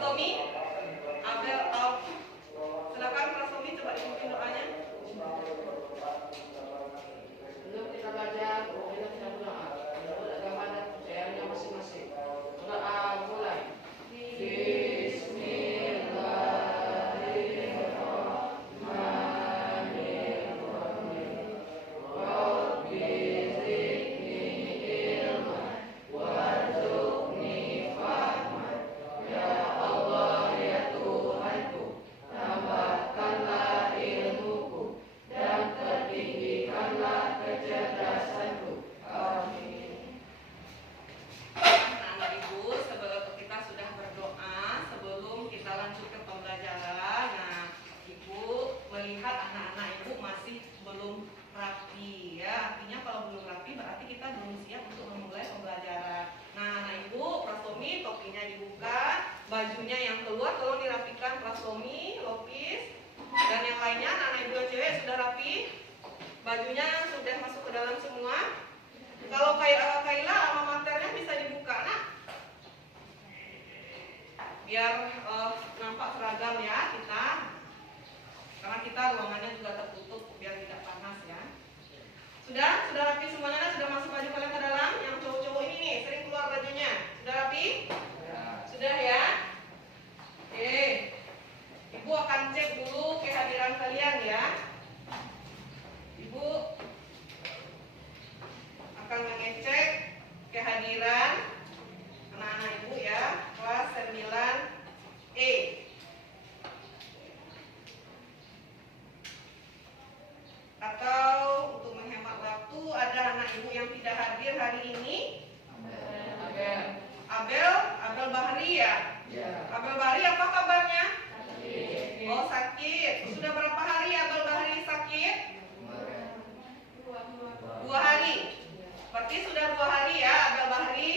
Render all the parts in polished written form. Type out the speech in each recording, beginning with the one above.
Prastomi, Abel Al. Silakan Prastomi, coba dipimpin doanya. Sebelum kita belajar, kita sudah berdoa. Menurut agama dan percayaannya masing-masing. Doa mulai. Bajunya yang keluar tolong dirapikan, Prastomi, Lopis, dan yang lainnya. Anak ibu yang cewek sudah rapi, bajunya sudah masuk ke dalam semua. Kalau Kaila alma maternya bisa dibuka, nak, biar nampak seragam ya kita, karena kita ruangannya juga tertutup biar tidak panas ya. Sudah rapi semuanya, sudah masuk baju kalian ke dalam. Yang cowok-cowok ini nih sering keluar bajunya, sudah rapi? Sudah ya? Oke. Ibu akan cek dulu kehadiran kalian ya. Ibu akan mengecek kehadiran anak-anak ibu ya, kelas 9E. Atau untuk menghemat waktu, ada anak ibu yang tidak hadir hari ini. Abel Bahri ya? Abel Bahri apa kabarnya? Sakit. Oh, sakit. Sudah berapa hari Abel Bahri sakit? 2 hari. Berarti sudah 2 hari ya Abel Bahri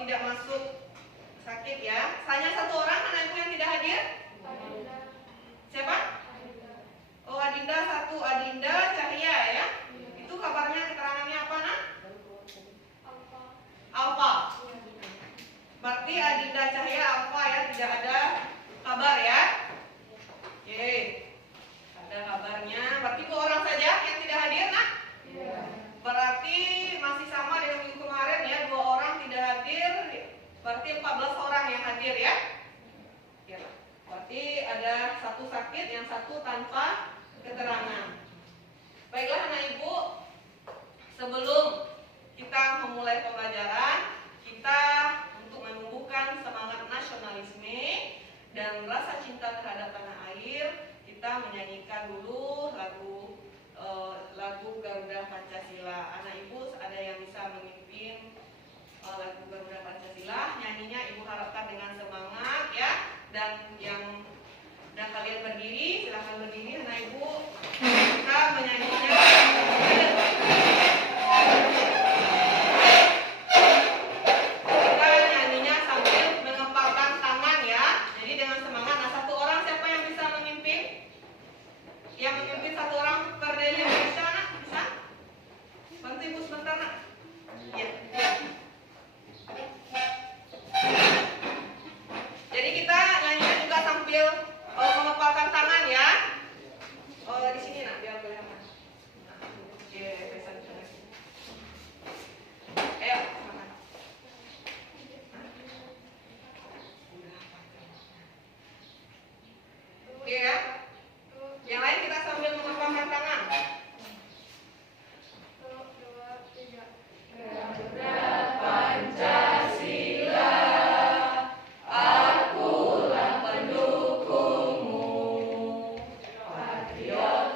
tidak masuk sakit ya. Hanya 1 orang anak ibu yang tidak hadir? Siapa? Oh, Adinda 1. Adinda Cahya ya? Itu kabarnya, keterangannya apa, nak? Alfa. Berarti Adinda Cahya Alfa ya, tidak ada kabar ya. Oke, ada kabarnya. Berarti 2 orang saja yang tidak hadir, nak? Berarti masih sama dengan minggu kemarin ya, 2 orang tidak hadir. Berarti 14 orang yang hadir ya. Berarti ada 1 sakit, yang 1 tanpa keterangan. Baiklah anak ibu, sebelum kita memulai pembelajaran, kita untuk menumbuhkan semangat nasionalisme dan rasa cinta terhadap tanah air, kita menyanyikan dulu lagu Garuda Pancasila. Anak ibu ada yang bisa memimpin lagu Garuda Pancasila, nyanyinya ibu harapkan dengan semangat ya. Dan kalian berdiri, silahkan berdiri anak ibu. Kita menyanyinya sambil mengepalkan tangan ya. Jadi dengan semangat. Nah, 1 orang siapa yang bisa memimpin? Yang memimpin 1 orang, Perdeli bisa, nak? Bisa? Bantu ibu sebentar, nak. Ya. Jadi kita nyanyinya juga sambil mengepalkan tangan ya. Di sini, nak, biar kelihatan. Oke, pesan tangan. Ayo, semangat. Oke ya. Yang lain kita sambil mengepalkan tangan. 1, 2, 3. Garuda Pancasila, akulah pendukungmu, patriot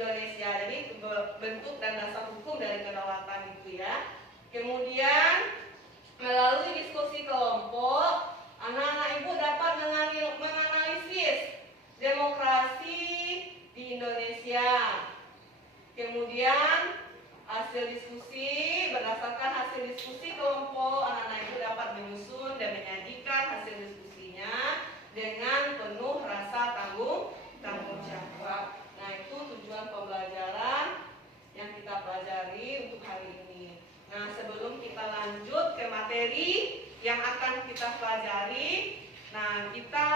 Indonesia. Jadi bentuk dan dasar hukum dari kedaulatan itu ya. Kemudian melalui diskusi kelompok, anak-anak ibu dapat menganalisis demokrasi di Indonesia. Kemudian berdasarkan hasil diskusi kelompok, anak-anak ibu dapat menyusun dan menyajikan hasil diskusinya dengan penuh rasa tanggung jawab. Nah, itu tujuan pembelajaran yang kita pelajari untuk hari ini. Nah, sebelum kita lanjut ke materi yang akan kita pelajari, nah kita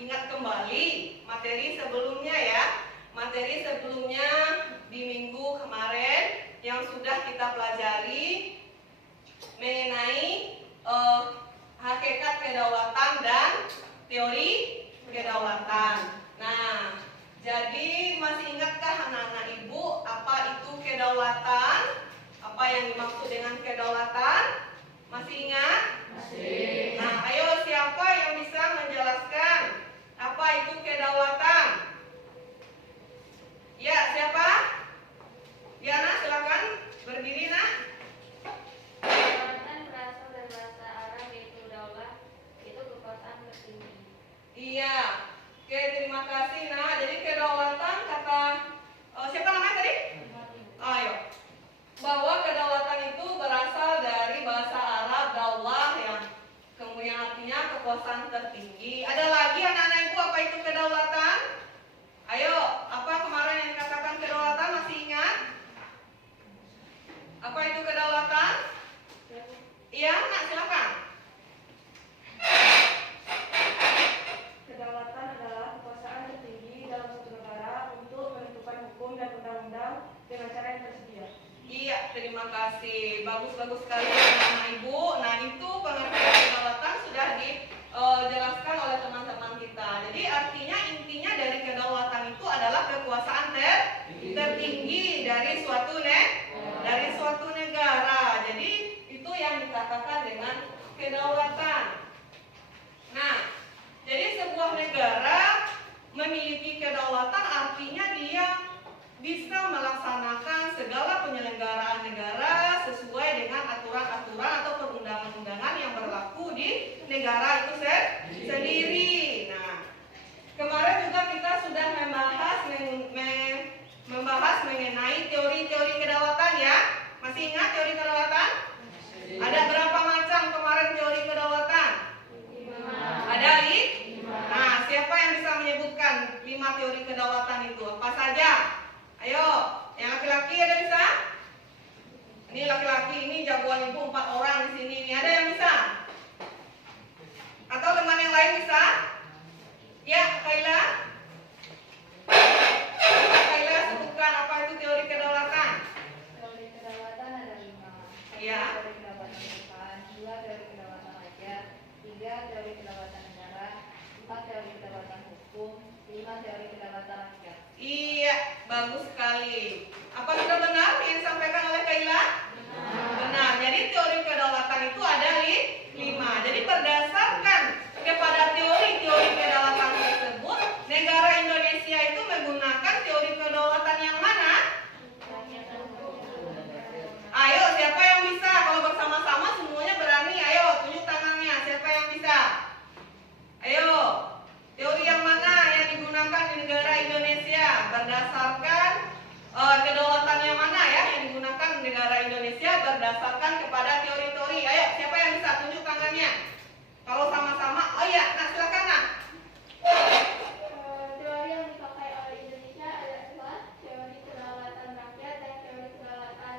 ingat kembali materi sebelumnya ya. Materi sebelumnya di minggu kemarin yang sudah kita pelajari mengenai hakikat kedaulatan dan teori kedaulatan. Nah, jadi masih ingatkah anak-anak ibu apa itu kedaulatan? Apa yang dimaksud dengan kedaulatan? Masih ingat? Masih. Nah, ayo siapa yang bisa menjelaskan apa itu kedaulatan? Ya, siapa? Diana, silakan berdiri, Nak. Kedaulatan berasal dari bahasa Arab yaitu daulah, itu kekuasaan tertinggi. Iya. Oke, terima kasih, Nak. Jadi kedaulatan kata siapa namanya tadi? Ayo. Bahwa kedaulatan itu berasal dari bahasa Arab daulah yang kemudian artinya kekuasaan tertinggi. Ada lagi anak-anak ibu apa itu kedaulatan? Ayo, apa kemarin yang dikatakan kedaulatan masih ingat? Apa itu kedaulatan? Iya, Nak, silakan. Kedaulatan adalah kekuasaan tertinggi dalam suatu negara untuk menentukan hukum dan undang-undang dengan cara yang tersedia. Iya, terima kasih. Bagus-bagus sekali anak-anak ibu. Nah, itu pengertian kedaulatan sudah dijelaskan oleh teman-teman kita. Jadi artinya intinya dari kedaulatan itu adalah kekuasaan tertinggi dari suatu negara. Jadi itu yang dikatakan dengan kedaulatan. Nah, jadi sebuah negara memiliki kedaulatan artinya dia bisa melaksanakan segala penyelenggaraan negara sesuai dengan aturan-aturan atau perundang-undangan yang berlaku di negara itu sendiri. Nah, kemarin juga kita sudah membahas mengenai teori-teori kedaulatan ya. Masih ingat teori kedaulatan? Ada berapa macam kemarin teori kedaulatan? 5. Ada 5. Nah, siapa yang bisa menyebutkan 5 teori kedaulatan itu? Apa saja? Ayo, yang laki-laki ada bisa? Ini laki-laki, ini jagoan ibu 4 orang di sini. Ini ada yang bisa? Atau teman yang lain bisa? Ya, Kaila. Kaila sebutkan apa itu teori kedaulatan? Teori kedaulatan ada 5. Iya. Teori kedaulatan perusahaan, 2 teori kedaulatan raja, 3 teori kedaulatan negara, 4 teori kedaulatan hukum, 5 teori kedaulatan rakyat. Iya, bagus sekali. Apa sudah benar yang disampaikan oleh Kaila? Benar. Jadi teori kedaulatan itu ada 5. Jadi berdasarkan kepada teori-teori kedaulatan tersebut, negara Indonesia itu menggunakan teori kedaulatan yang mana? Rakyat dan hukum. Ayo, siapa yang bisa? Kalau bersama-sama semuanya berani. Ayo, tunjuk tangannya. Siapa yang bisa? Ayo, teori yang mana yang digunakan di negara Indonesia? Berdasarkan kedaulatan yang mana ya yang digunakan di negara Indonesia berdasarkan kepada teori-teori. Ayo, siapa yang bisa? Tunjuk tangannya. Kalau sama-sama, oh iya, nah silakan Nak. Teori yang dipakai oleh Indonesia adalah teori kedaulatan rakyat dan teori kedaulatan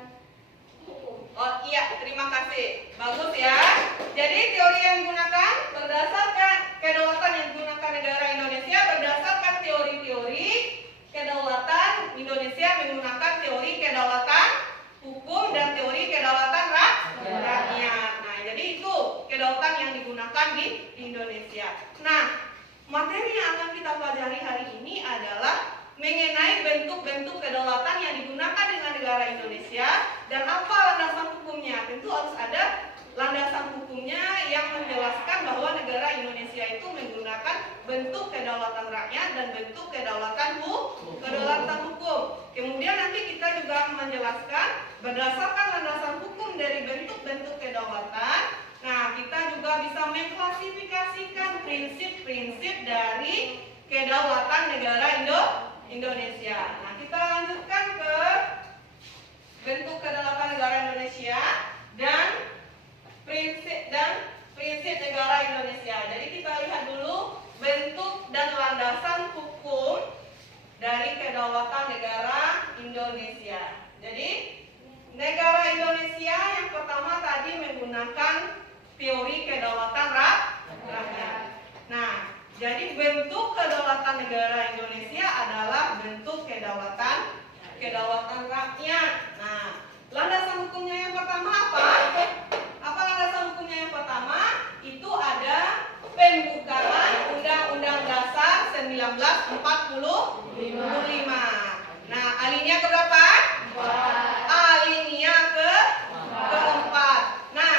hukum. Oh iya, terima kasih. Bagus ya. Jadi teori yang digunakan berdasarkan kedaulatan yang digunakan negara Indonesia berdasarkan teori-teori kedaulatan Indonesia menggunakan teori kedaulatan hukum dan teori kedaulatan rakyat. Nah, jadi itu kedaulatan yang digunakan di Indonesia. Nah, materi yang akan kita pelajari hari ini adalah mengenai bentuk-bentuk kedaulatan yang digunakan dengan negara Indonesia dan apa landasan hukumnya. Tentu harus ada landasan hukumnya yang menjelaskan bahwa negara Indonesia itu menggunakan bentuk kedaulatan rakyat dan bentuk kedaulatan hukum. Kemudian nanti kita juga menjelaskan berdasarkan landasan hukum dari bentuk-bentuk kedaulatan. Nah, kita juga bisa mengklasifikasikan prinsip-prinsip dari kedaulatan negara Indonesia. Nah, kita lanjutkan ke bentuk kedaulatan negara Indonesia dan prinsip negara Indonesia. Jadi kita lihat dulu bentuk dan landasan hukum dari kedaulatan negara Indonesia. Jadi negara Indonesia yang pertama tadi menggunakan teori kedaulatan rakyat. Nah, jadi bentuk kedaulatan negara Indonesia adalah bentuk kedaulatan rakyat. Nah, landasan hukumnya yang pertama apa? Apa landasan hukumnya yang pertama? Itu ada pembukaan Undang-Undang Dasar 1945. Nah, alinea keberapa? Alinea keempat. Nah,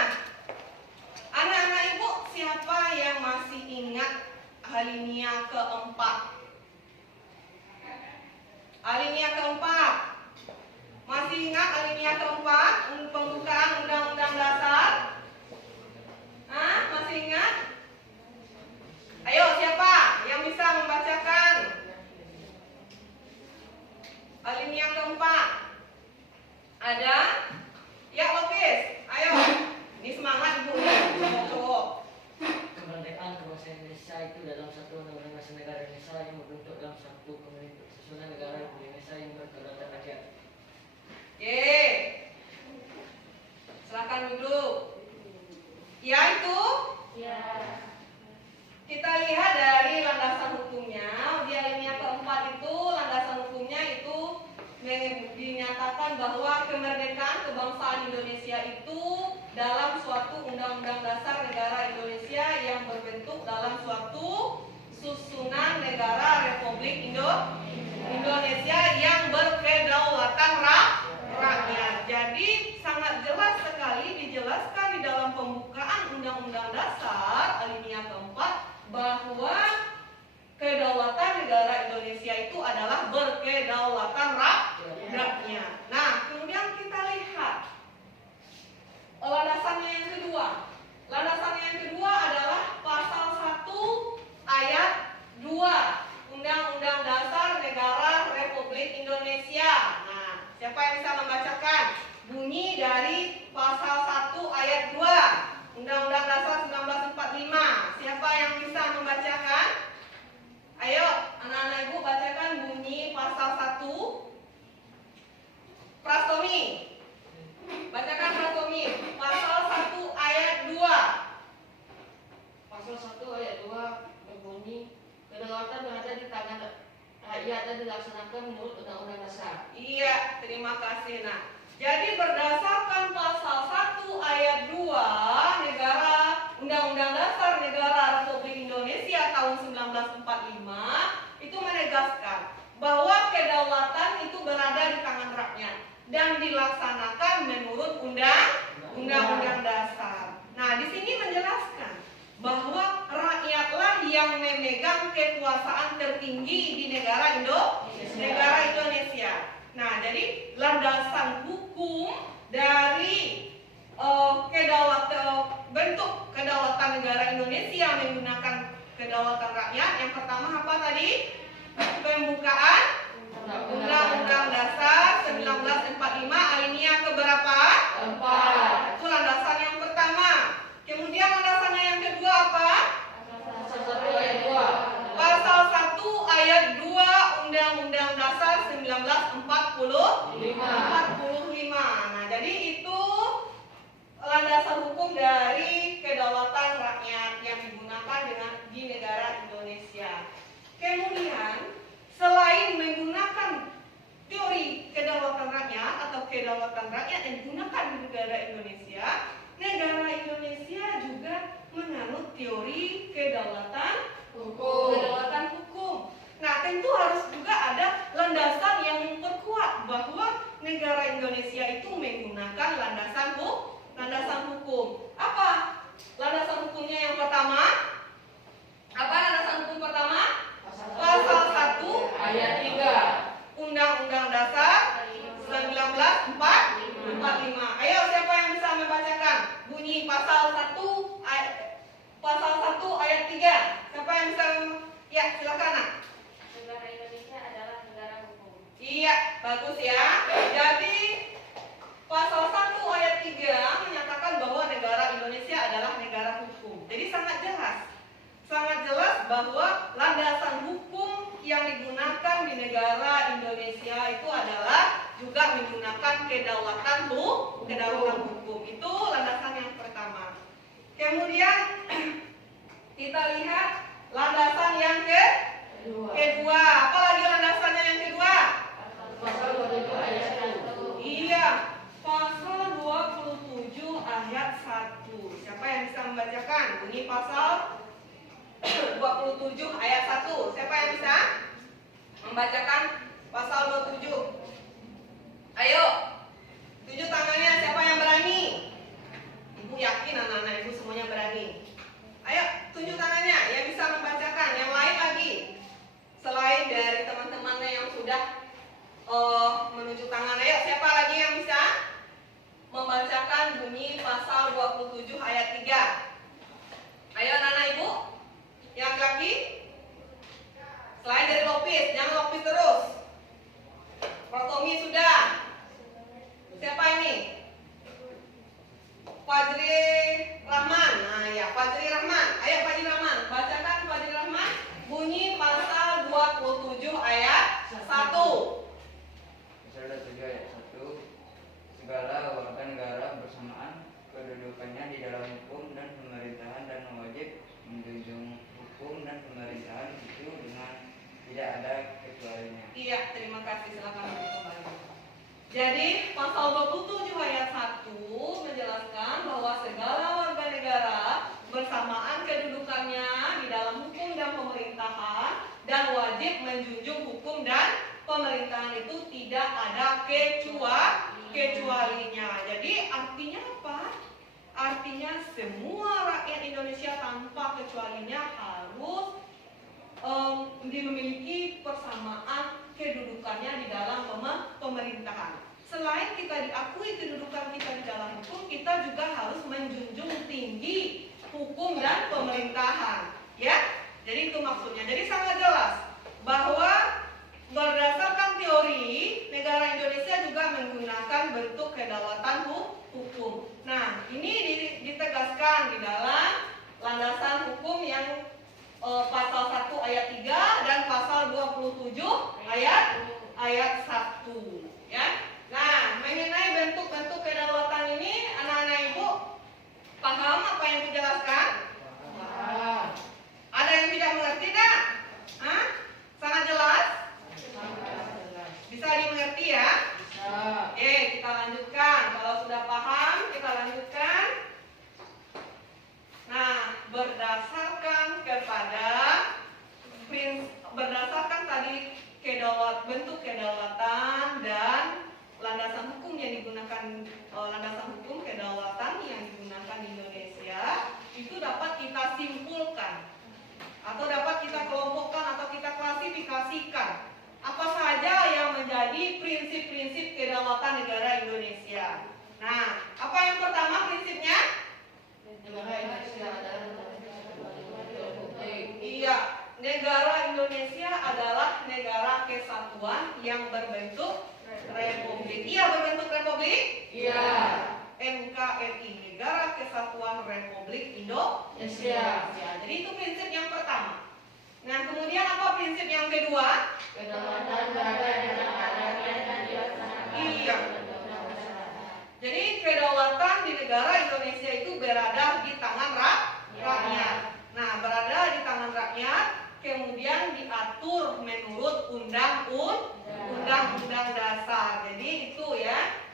anak-anak ibu siapa yang masih ingat alinea keempat? Alinea keempat. Masih ingat alinea keempat? Pembukaan Undang-Undang Dasar? Masih ingat? Ayo, siapa yang bisa membacakan alinea keempat? Ada? Ya, Lopis. Ayo. Ini semangat ibu. Cowok. Kemerdekaan bangsa Indonesia itu dalam satu undang-undang dasar negara Indonesia yang membentuk dalam satu pemerintah susunan negara Republik Indonesia yang berkedaulatan rakyat. Oke. Silakan duduk. Ya itu? Ya. Kita lihat dari landasan hukumnya. Di alinea keempat itu landasan hukumnya itu dinyatakan bahwa kemerdekaan kebangsaan Indonesia itu dalam suatu undang-undang dasar negara Indonesia yang berbentuk dalam suatu susunan negara Republik Indonesia yang berkedaulatan rakyat. Jadi sangat jelas sekali dijelaskan di dalam pembukaan Undang-Undang Dasar alinea keempat bahwa kedaulatan negara Indonesia itu adalah berkedaulatan rakyat. Nah, kemudian kita lihat landasannya yang kedua. Landasannya yang kedua adalah pasal 1 ayat 2 Undang-Undang Dasar Negara Republik Indonesia. Nah, siapa yang bisa membacakan bunyi dari pasal 1 ayat 2 Undang-Undang Dasar 1945? Siapa yang bisa membacakan? Ayo, anak-anak ibu bacakan bunyi pasal 1. Prastomi. Bacakan Prastomi. Pasal 1 ayat 2. Pasal 1 ayat 2 berbunyi, kedaulatan berada di tangan rakyat dan dilaksanakan menurut Undang-Undang Dasar. Iya, terima kasih. Nah, jadi berdasarkan pasal 1 ayat 2 Undang-Undang Dasar Negara Republik Indonesia tahun 1945 itu menegaskan bahwa kedaulatan itu berada di tangan rakyat dan dilaksanakan menurut Undang-Undang Dasar. Nah, di sini menjelaskan bahwa rakyatlah yang memegang kekuasaan tertinggi di negara Indonesia. Nah, jadi landasan hukum dari bentuk kedaulatan negara Indonesia menggunakan kedaulatan rakyat. Yang pertama apa tadi? Pembukaan Undang-Undang Dasar 1945 alinea keberapa? 4. Itu landasan yang pertama. Kemudian landasannya yang kedua apa? Pasal 1 ayat 2. Pasal 1 ayat 2 Undang-Undang Dasar 1945. Nah, jadi itu landasan hukum dari kedaulatan rakyat yang digunakan di negara Indonesia. Kemudian sangat jelas bahwa landasan hukum yang digunakan di negara Indonesia itu adalah juga menggunakan kedaulatan hukum. Itu landasan yang pertama. Kemudian kita lihat landasan yang kedua. Apalagi landasannya yang kedua? Pasal 27 ayat 1. Iya, pasal 27 ayat 1. Siapa yang bisa membacakan? Bunyi pasal 27 ayat 1. Siapa yang bisa membacakan pasal 27? Ayo, tunjuk tangannya siapa yang berani. Ibu yakin anak-anak ibu semuanya berani. Ayo, tunjuk tangannya yang bisa membacakan. Yang lain lagi, selain dari teman-temannya yang sudah menunjuk tangan. Ayo, siapa lagi yang bisa membacakan bunyi pasal 27 ayat 3? Ayo anak-anak ibu, yang laki, selain dari Lopis, jangan Lopis terus. Protomi sudah. Siapa ini? Fajri Rahman. Nah ya, Fajri Rahman. Ayo Fajri Rahman, bacakan Fajri Rahman bunyi pasal 27 ayat 1. Pasal 27 ayat 1. Segala warga negara bersamaan kedudukannya di dalam hukum dan pemerintahan dan wajib menjunjung hukum dan pemerintahan itu dengan tidak ada kecualinya. Iya, terima kasih. Silakan kembali. Jadi pasal 27 ayat 1 menjelaskan bahwa segala warga negara bersamaan kedudukannya di dalam hukum dan pemerintahan dan wajib menjunjung hukum dan pemerintahan itu tidak ada kecualinya. Jadi artinya apa? Artinya semua rakyat Indonesia tanpa kecualinya harus memiliki persamaan kedudukannya di dalam pemerintahan. Selain kita diakui kedudukan kita di dalam hukum, kita juga harus menjunjung tinggi hukum dan pemerintahan. Ya, jadi itu maksudnya. Jadi sangat jelas bahwa berdasarkan teori, negara Indonesia juga menggunakan bentuk kedaulatan hukum. Nah, ini ditegaskan di dalam landasan hukum yang pasal 1 ayat 3 dan pasal 27 ayat 1, ya. Nah, mengenai bentuk-bentuk kedaulatan ini, anak-anak ibu paham apa yang dijelaskan? Ada yang tidak mengerti tidak? Hah? Sangat jelas? Bisa dimengerti ya? Oke, kita lanjutkan. Kalau sudah paham, kita lanjutkan. Nah, berdasarkan tadi bentuk kedaulatan dan landasan hukum yang digunakan, landasan hukum kedaulatan yang digunakan di Indonesia itu dapat kita simpulkan atau dapat kita kelompokkan atau kita klasifikasikan apa saja yang menjadi prinsip-prinsip kedaulatan negara Indonesia. Nah, apa yang pertama prinsipnya? Iya, negara Indonesia adalah negara kesatuan yang berbentuk republik. Iya, berbentuk republik? Iya. NKRI, Negara Kesatuan Republik Indonesia. Jadi itu prinsip yang pertama. Nah, kemudian apa prinsip yang kedua? Kedaulatan berada di tangan rakyat dan dilaksanakan. Iya. Jadi kedaulatan di negara Indonesia itu berada di tangan rakyat. Nah, berada di tangan rakyat, kemudian diatur menurut undang-undang dasar. Jadi itu ya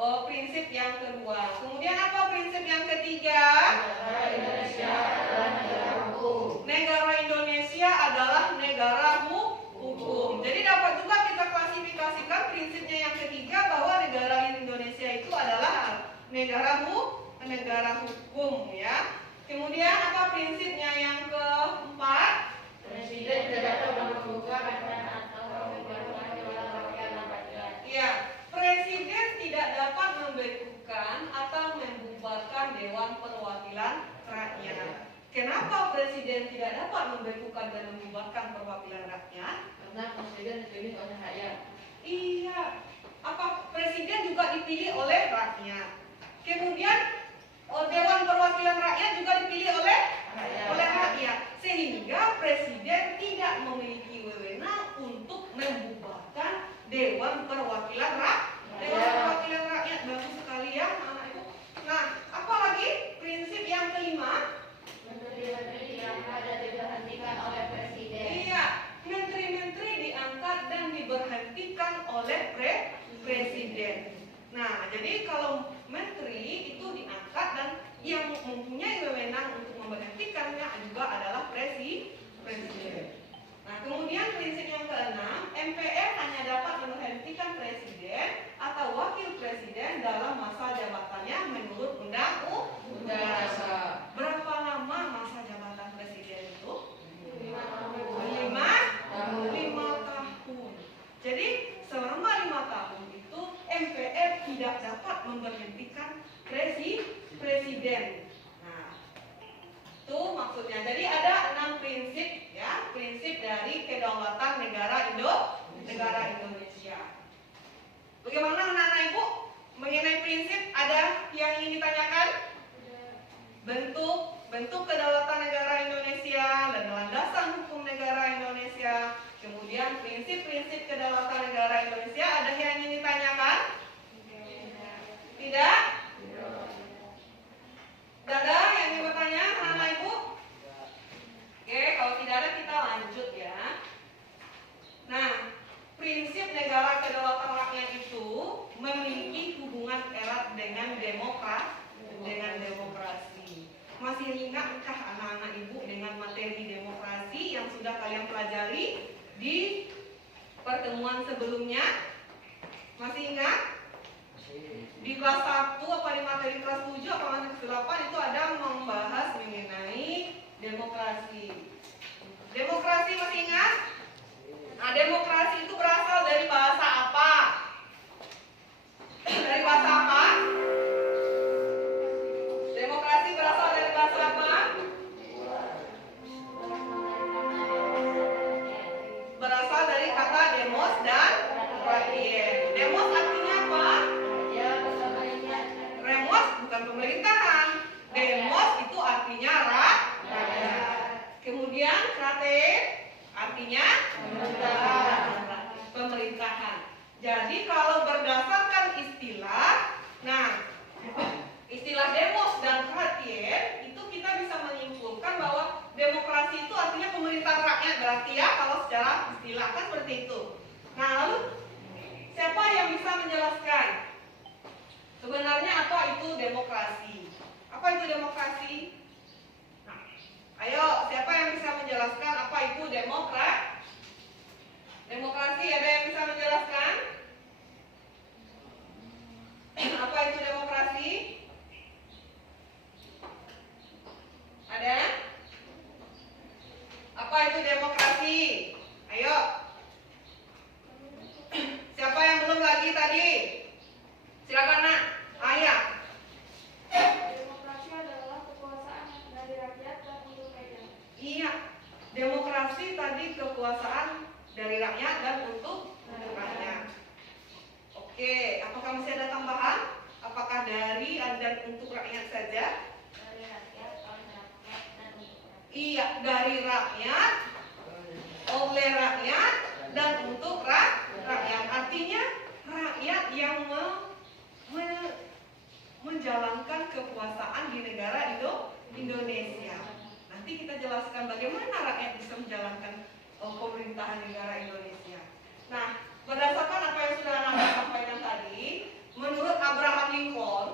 prinsip yang kedua. Kemudian apa prinsip yang ketiga? Negara Indonesia adalah negara hukum. Negara Indonesia adalah negara hukum. Jadi dapat juga kita klasifikasikan prinsipnya yang ketiga bahwa negara Indonesia itu adalah negara hukum ya. Kemudian apa prinsipnya yang keempat? Presiden tidak dapat membuka badan atau membubarkan dewan perwakilan rakyat. Ya, presiden tidak dapat membekukan atau membubarkan Dewan Perwakilan Rakyat. Kenapa presiden tidak dapat membekukan dan membubarkan perwakilan rakyat? Karena presiden dipilih oleh rakyat. Iya, apa presiden juga dipilih oleh rakyat. Kemudian Dewan Perwakilan Rakyat juga dipilih oleh rakyat. Sehingga mempunyai wewenang untuk memberhentikannya juga adalah presiden. Nah, kemudian prinsip yang keenam, MPR hanya dapat memberhentikan presiden atau wakil presiden dalam masa jabatannya menurut undang-undang. Dasar. Berapa lama masa jabatan presiden itu? 5 tahun. Jadi selama 5 tahun itu MPR tidak dapat memberhentikan presiden. Nah, itu maksudnya. Jadi ada 6 prinsip ya, prinsip dari kedaulatan negara Indonesia. Bagaimana anak-anak Ibu mengenai prinsip, ada yang ingin ditanyakan? Bentuk kedaulatan negara Indonesia dan landasan hukum negara Indonesia, kemudian prinsip-prinsip kedaulatan negara Indonesia, ada yang ingin ditanyakan? Tidak? Tidak ada yang ingin bertanya, anak-anak Ibu? Oke, kalau tidak ada kita lanjut ya. Nah, prinsip negara kedaulatan rakyat itu memiliki hubungan erat dengan demokrasi. Masih ingatkah anak-anak Ibu dengan materi demokrasi yang sudah kalian pelajari di pertemuan sebelumnya? Masih ingat? Di kelas 1 apa di materi kelas 7 apa materi kelas 8 itu ada membahas mengenai demokrasi. Demokrasi masih ingat? Nah, demokrasi itu berasal dari bahasa apa? Dari bahasa apa? Demokrasi berasal dari bahasa apa? Berasal dari kata demos dan rakyat. Demos artinya apa? Demos bukan pemerintahan. Demos itu artinya rakyat. Kemudian rakyat artinya pemerintahan. Jadi kalau berdasarkan istilah, nah istilah demos dan rakyat itu kita bisa menyimpulkan bahwa demokrasi itu artinya pemerintahan rakyat, berarti ya kalau secara istilah kan seperti itu. Nah, lalu siapa yang bisa menjelaskan sebenarnya apa itu demokrasi? Apa itu demokrasi? Nah, ayo, siapa yang bisa menjelaskan apa itu demokrasi? Ada yang bisa menjelaskan? Apa itu demokrasi? Ada? Apa itu demokrasi? Ayo. Siapa yang belum lagi tadi? Silakan Nak. Ayah. Demokrasi adalah kekuasaan dari rakyat dan untuk rakyat. Iya. Demokrasi tadi kekuasaan dari rakyat dan untuk rakyat. Oke, apakah masih ada tambahan? Apakah dari dan untuk rakyat saja? Dari rakyat, oleh rakyat, dan untuk rakyat. Iya, dari rakyat, oleh rakyat, dan untuk rakyat. Artinya rakyat yang menjalankan kekuasaan di negara Indonesia. Nanti kita jelaskan bagaimana rakyat bisa menjalankan pemerintahan negara Indonesia. Nah, berdasarkan apa yang sudah Anda sampaikan tadi, menurut Abraham Lincoln,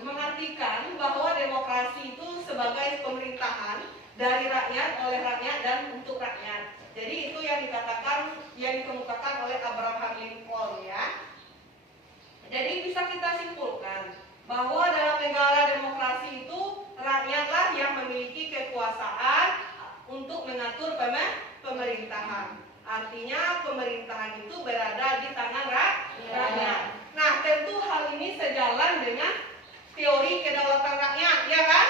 mengartikan bahwa demokrasi itu sebagai pemerintahan dari rakyat, oleh rakyat, dan untuk rakyat. Jadi itu yang dikemukakan oleh Abraham Lincoln ya. Jadi bisa kita simpulkan bahwa dalam negara demokrasi itu rakyatlah yang memiliki kekuasaan untuk mengatur pemerintahan. Artinya pemerintahan itu berada di tangan rakyat. Nah, tentu hal ini sejalan dengan teori kedaulatan rakyat, ya kan?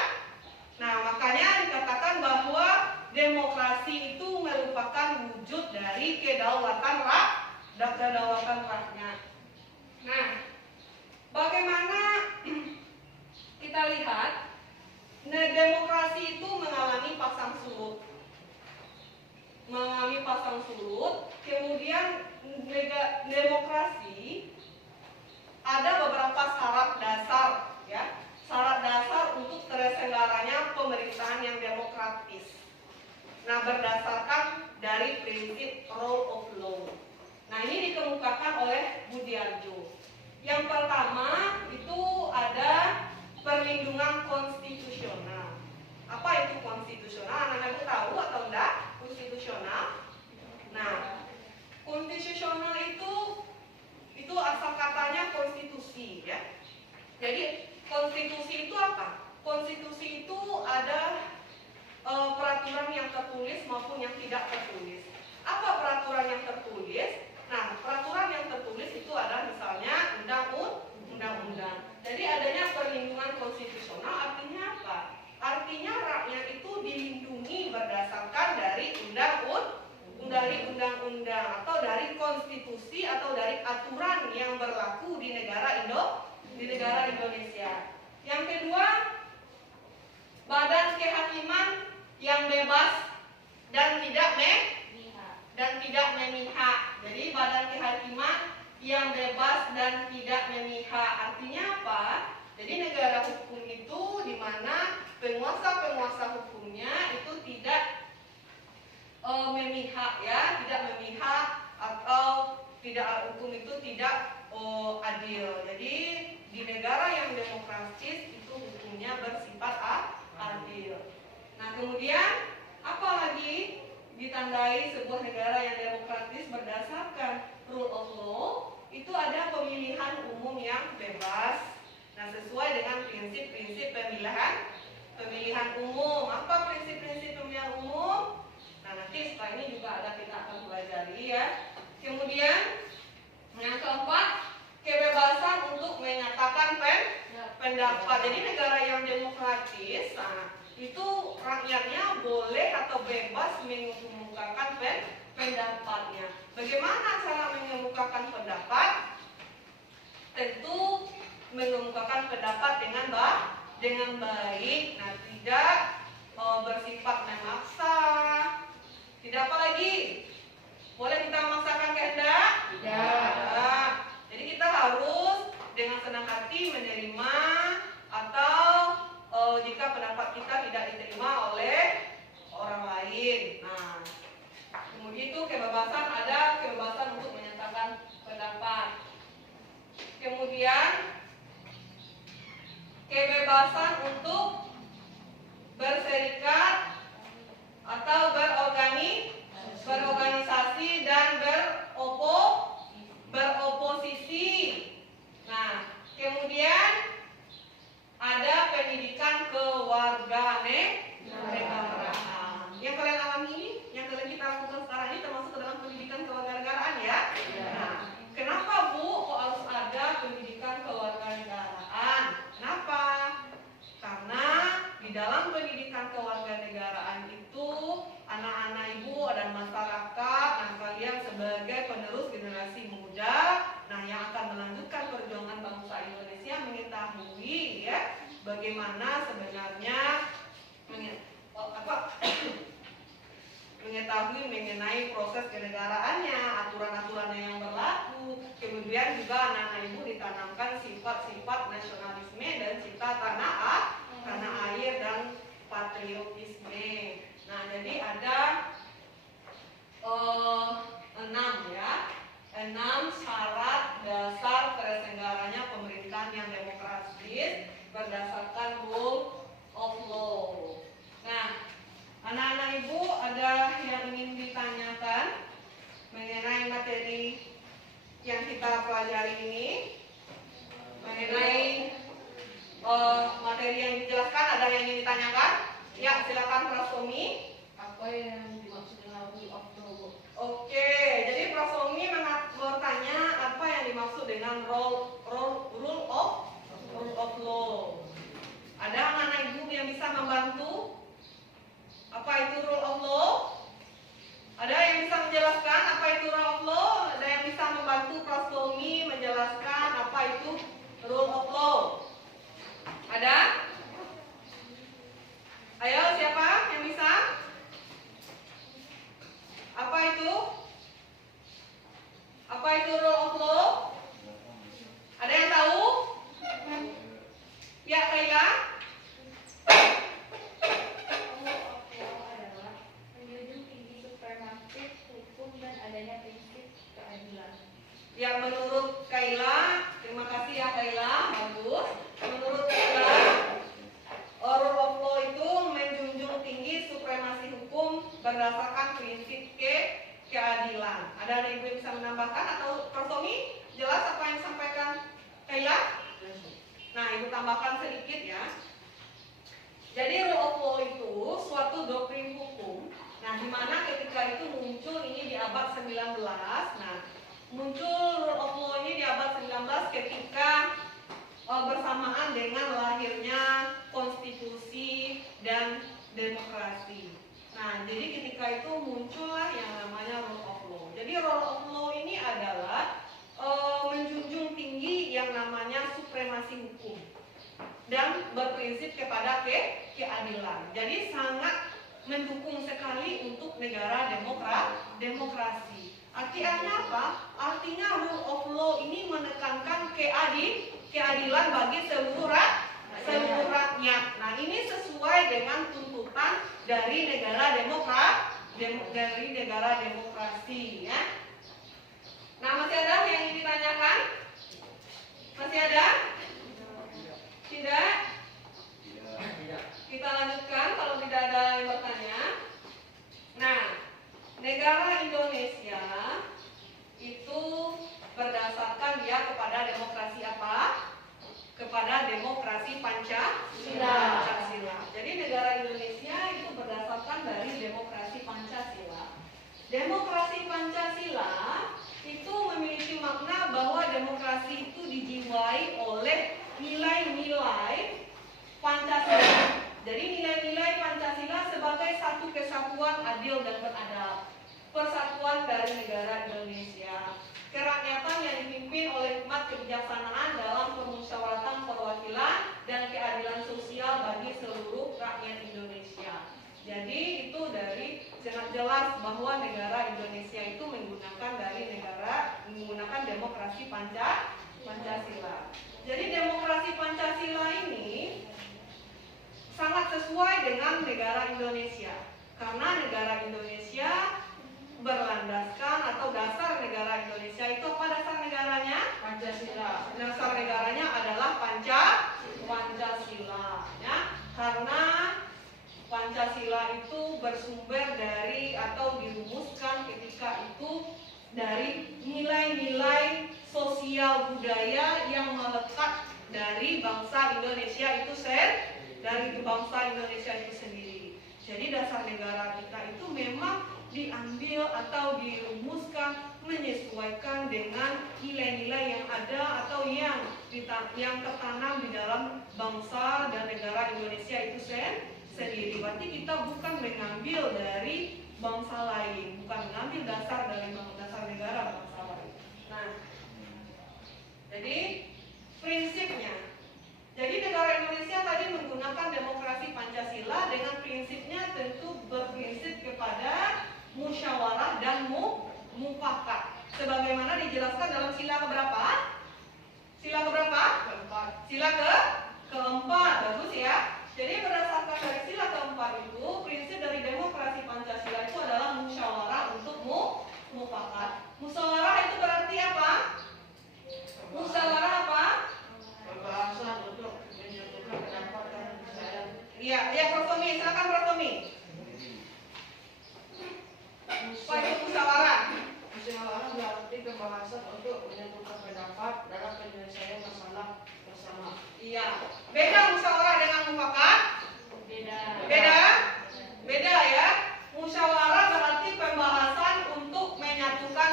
Nah, makanya dikatakan bahwa demokrasi itu merupakan wujud dari kedaulatan rakyat. Nah, bagaimana kita lihat, demokrasi itu mengalami pasang surut. Kemudian demokrasi ada beberapa syarat dasar ya. Syarat dasar untuk terselenggaranya pemerintahan yang demokratis. Nah, berdasarkan dari prinsip rule of law. Nah, ini dikemukakan oleh Budiarjo. Yang pertama itu ada perlindungan konstitusi apa? Konstitusi itu ada peraturan yang tertulis maupun yang tidak tertulis. Apa peraturan yang tertulis? Nah, peraturan yang tertulis itu adalah misalnya undang-undang. Jadi adanya perlindungan konstitusional artinya apa? Artinya rakyat itu dilindungi berdasarkan dari undang-undang atau dari konstitusi atau dari aturan yang berlaku di negara Indonesia. Yang kedua, badan kehakiman yang bebas dan tidak memihak. Jadi badan kehakiman yang bebas dan tidak memihak artinya apa? Jadi negara hukum itu di mana penguasa hukumnya itu tidak memihak ya, tidak memihak atau tidak hukum itu tidak adil. Jadi di negara yang demokratis itu hukumnya bersifat adil. Nah, kemudian apa lagi ditandai sebuah negara yang demokratis berdasarkan rule of law? Itu ada pemilihan umum yang bebas. Nah, sesuai dengan prinsip-prinsip pemilihan umum. Apa prinsip-prinsip pemilihan umum? Nah, nanti setelah ini juga kita akan pelajari ya. Kemudian yang keempat, kebebasan untuk menyatakan pendapat. Jadi negara yang demokratis, itu rakyatnya boleh atau bebas mengemukakan pendapatnya. Bagaimana cara mengemukakan pendapat? Tentu mengemukakan pendapat dengan baik. Nah, tidak bersifat memaksa. Tidak apa lagi? Boleh kita memaksakan kehendak? Tidak. Jadi kita harus dengan senang hati menerima atau jika pendapat kita tidak diterima oleh orang lain. Nah, kemudian itu kebebasan, ada kebebasan untuk menyatakan pendapat. Kemudian kebebasan untuk berserikat atau berorganisasi dan beroposisi. Nah, kemudian ada pendidikan kewarganegaraan. Yang kalian alami ini, yang kalian kita lakukan sekarang ini termasuk ke dalam pendidikan kewarganegaraan ya. Nah, kenapa Bu kok harus ada pendidikan kewarganegaraan? Kenapa? Karena di dalam pendidikan kewarganegaraan itu anak-anak ibu dan masyarakat, nah kalian sebagai penerus generasi muda, nah yang akan melanjutkan perjuangan bangsa Indonesia mengetahui ya bagaimana sebenarnya mengetahui mengenai proses kenegaraannya, aturan-aturannya yang berlaku. Kemudian juga anak-anak ibu ditanamkan sifat-sifat nasionalisme dan cinta tanah air dan patriotisme. Nah, jadi ada 6 syarat dasar terselenggaranya pemerintahan yang demokratis berdasarkan rule of law. Nah, anak-anak ibu ada yang ingin ditanyakan mengenai materi yang kita pelajari ini, mengenai materi yang dijelaskan, ada yang ingin ditanyakan? Ya, silakan Prasomi. Apa yang dimaksud dengan rule of law? Oke, jadi Prasomi bertanya apa yang dimaksud dengan rule of law. Ada anak-anak ibu yang bisa membantu? Apa itu rule of law? Ada yang bisa menjelaskan apa itu rule of law? Ada yang bisa membantu Prasomi menjelaskan apa itu rule of law? Ada? Ayo, siapa yang bisa? Apa itu? Apa itu rule of law? Ada yang tahu? Ya, Kayla? Rule of law adalah menjunjung tinggi supremasi hukum dan adanya prinsip keadilan. Ya, menurut Kayla, terima kasih ya Kayla, bagus. Menurut Kayla, rule of law itu menjunjung tinggi supremasi hukum berdasarkan prinsip keadilan. Ada yang bisa menambahkan atau Prasomi jelas apa yang disampaikan Kayla? Nah, ibu tambahkan sedikit ya. abad 19. Nah, muncul rule of law ini di abad 19 ketika bersamaan dengan lahirnya konstitusi dan demokrasi. Nah, jadi ketika itu muncullah yang namanya rule of law. Jadi rule of law ini adalah menjunjung tinggi yang namanya supremasi hukum dan berprinsip kepada keadilan. Jadi sangat mendukung sekali untuk negara demokrasi. Artinya apa? Artinya rule of law ini menekankan keadilan bagi seluruh rakyat. Nah, ini sesuai dengan tuntutan dari negara demokrasi, ya. Nah, masih ada yang ingin ditanyakan? Masih ada? Tidak? Kita lanjutkan kalau tidak ada yang bertanya. Nah, negara Indonesia itu berdasarkan dia kepada demokrasi apa? Kepada demokrasi Pancasila. Jadi negara Indonesia itu berdasarkan dari demokrasi Pancasila. Demokrasi Pancasila itu memiliki makna bahwa demokrasi itu dijiwai oleh nilai-nilai Pancasila. Jadi nilai-nilai Pancasila sebagai satu kesatuan adil dan beradab, persatuan dari negara Indonesia, kerakyatan yang dipimpin oleh hikmat kebijaksanaan dalam permusyawaratan perwakilan dan keadilan sosial bagi seluruh rakyat Indonesia. Jadi itu dari sangat jelas bahwa negara Indonesia itu menggunakan demokrasi Pancasila. Jadi demokrasi Pancasila ini sangat sesuai dengan negara Indonesia, karena negara Indonesia berlandaskan atau dasar negara Indonesia itu apa dasar negaranya? Pancasila. Dasar negaranya adalah Pancasila, ya. Karena Pancasila itu bersumber dari atau dirumuskan ketika itu dari nilai-nilai sosial budaya yang melekat dari bangsa Indonesia itu sendiri. Jadi dasar negara kita itu memang diambil atau dirumuskan menyesuaikan dengan nilai-nilai yang ada atau yang tertanam di dalam bangsa dan negara Indonesia itu sendiri. Berarti kita bukan mengambil dari bangsa lain, bukan mengambil dasar dari dasar negara bangsa lain. Nah, jadi prinsipnya, jadi negara Indonesia tadi menggunakan demokrasi Pancasila dengan prinsipnya tentu berprinsip kepada musyawarah dan mufakat. Sebagaimana dijelaskan dalam sila keberapa? Sila keberapa? Keempat. Sila keempat, bagus ya. Jadi berdasarkan dari sila keempat itu, prinsip dari demokrasi Pancasila itu adalah musyawarah untuk mufakat. Musyawarah itu berarti apa? Musyawarah apa? Pembahasan untuk menyatukan pendapat dan kepercayaan. Iya, Prof. Tommy, silakan Prof. Tommy. Apa itu musyawarah? Musyawarah berarti pembahasan untuk menyatukan pendapat dalam penyelesaian masalah bersama. Iya. Beda musyawarah dengan mufakat? Beda ya. Musyawarah berarti pembahasan untuk menyatukan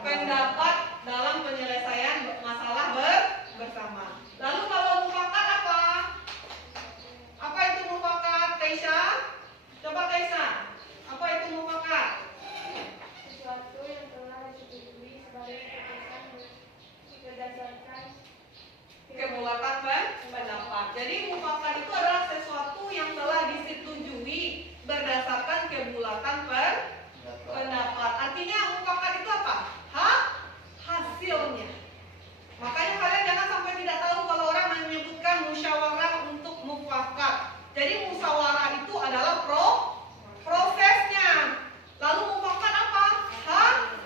pendapat dalam penyelesaian masalah bersama. Lalu kalau mufakat apa? Apa itu mufakat, Kaisha? Coba Kaisha. Apa itu mufakat? Sesuatu yang telah disetujui sebagai keputusan berdasarkan Kebulatan pendapat. Jadi mufakat itu adalah sesuatu yang telah disetujui berdasarkan kebulatan pendapat. Artinya mufakat itu apa? Hasilnya. Makanya kalian jangan sampai tidak tahu kalau orang menyebutkan musyawarah untuk mufakat. Jadi musyawarah itu adalah prosesnya. Lalu mufakat apa?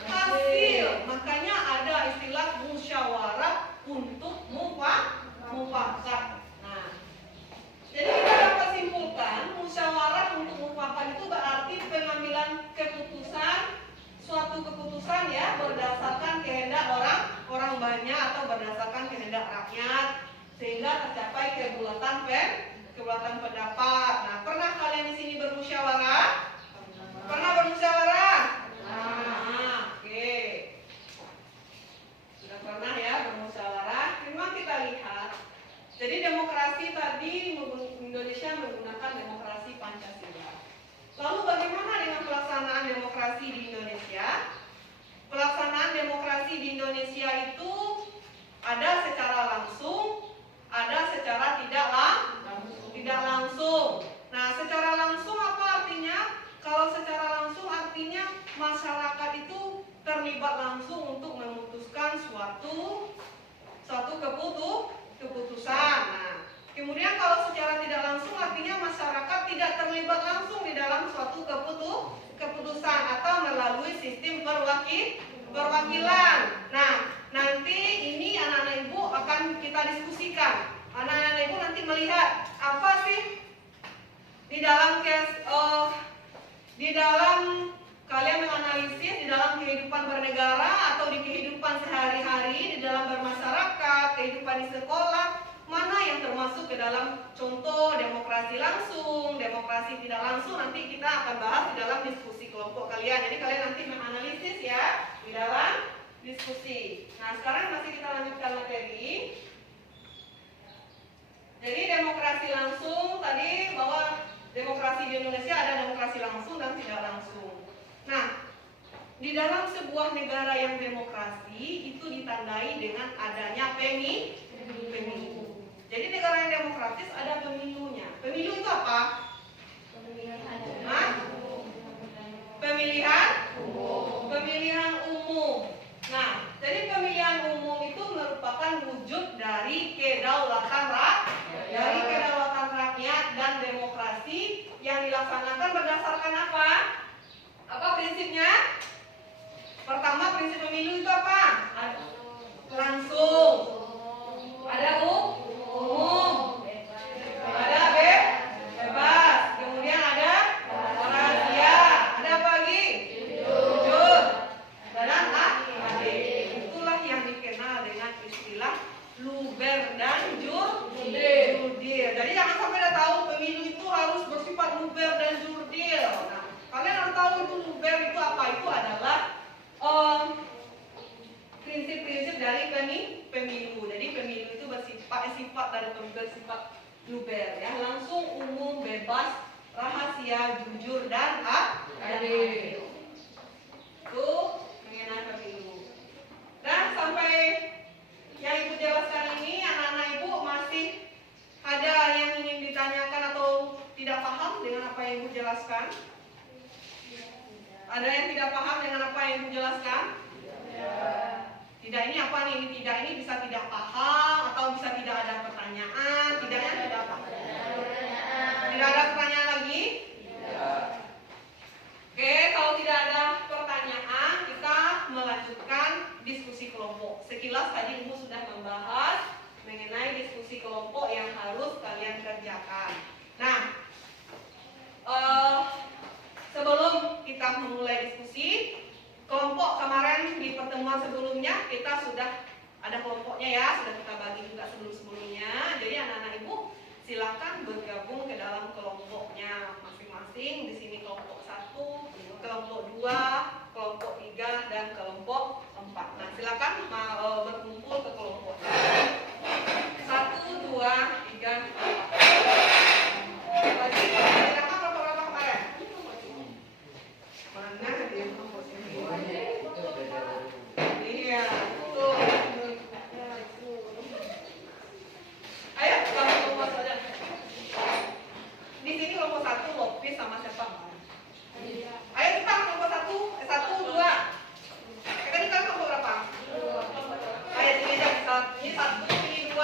Hasil. Makanya ada istilah musyawarah untuk mufakat. Nah, jadi kita dapat simpulkan musyawarah untuk mufakat itu berarti pengambilan keputusan, suatu keputusan ya berdasarkan kehendak orang banyak atau berdasarkan kehendak rakyat sehingga tercapai kebulatan pendapat. Nah, pernah kalian di sini bermusyawarah? Pernah bermusyawarah? Nah, Jadi demokrasi tadi Indonesia menggunakan demokrasi Pancasila. Lalu bagaimana dengan pelaksanaan demokrasi di Indonesia? Pelaksanaan demokrasi di Indonesia itu ada secara langsung, ada secara tidak langsung. Nah, secara langsung apa artinya? Kalau secara langsung artinya masyarakat itu terlibat langsung untuk memutuskan suatu keputusan. Nah, kemudian kalau secara tidak langsung artinya masyarakat tidak terlibat langsung di dalam suatu keputusan atau melalui sistem perwakilan. Nah, nanti ini anak-anak ibu akan kita diskusikan. Anak-anak ibu nanti melihat apa sih di dalam kalian menganalisis di dalam kehidupan bernegara atau di kehidupan sehari-hari, di dalam bermasyarakat, kehidupan di sekolah, mana yang termasuk ke dalam contoh demokrasi langsung, demokrasi tidak langsung, nanti kita akan bahas di dalam diskusi kelompok kalian. Jadi kalian nanti menganalisis ya di dalam diskusi. Nah, sekarang masih kita lanjutkan materi. Jadi demokrasi langsung tadi bahwa demokrasi di Indonesia ada demokrasi langsung dan tidak langsung. Nah, di dalam sebuah negara yang demokrasi itu ditandai dengan adanya pemilu. Jadi negara yang demokratis ada pemilunya. Pemilu itu apa? Pemilihan umum. Nah, jadi pemilihan umum itu merupakan wujud dari kedaulatan rakyat dan demokrasi yang dilaksanakan berdasarkan apa? Apa prinsipnya? Pertama, prinsip pemilu itu apa? Langsung. Ada umum. Ada bebas. Kemudian ada rahasia. Ada apa lagi? Jujur. Dan adil. Itulah yang dikenal dengan istilah luber dan jurdil. Jadi jangan sampai udah tahu pemilu itu harus bersifat luber dan jurdil. Nah, kalian harus tahu itu luber itu apa? Itu adalah prinsip-prinsip dari pemilu. Jadi pemilu itu bersifat luber ya, langsung, umum, bebas, rahasia, jujur dan adil. Itu mengenai pemilu. Dan sampai yang ibu jelaskan ini, anak-anak ibu masih ada yang ingin ditanyakan atau tidak paham dengan apa yang ibu jelaskan? Ada yang tidak paham dengan apa yang ibu jelaskan? Tidak, ini apa nih? Ini tidak, ini bisa tidak paham atau bisa tidak ada pertanyaan. Tidaknya tidak apa? Tidak ada pertanyaan lagi? Oke, kalau tidak ada pertanyaan, kita melanjutkan diskusi kelompok. Sekilas tadi ibu sudah membahas mengenai diskusi kelompok yang harus kalian kerjakan. Nah, sebelum kita memulai diskusi kelompok, kemarin di pertemuan sebelumnya kita sudah ada kelompoknya ya, sudah kita bagi juga sebelum-sebelumnya. Jadi anak-anak ibu silakan bergabung ke dalam kelompoknya masing-masing. Di sini kelompok 1, kelompok 2, kelompok 3 dan kelompok 4. Nah, silakan berkumpul ke kelompok 1, 2, 3, 4. Bagi berapa kemarin? Mana dia kelompok sini? Iya, tuh. Ayo, kelompok saja. Di sini kelompok 1 Lopis sama siapa? Ayo kita kelompok 1, 2. Tadi kalian kelompok berapa? Ayo sini aja. Ini 1, ini 2,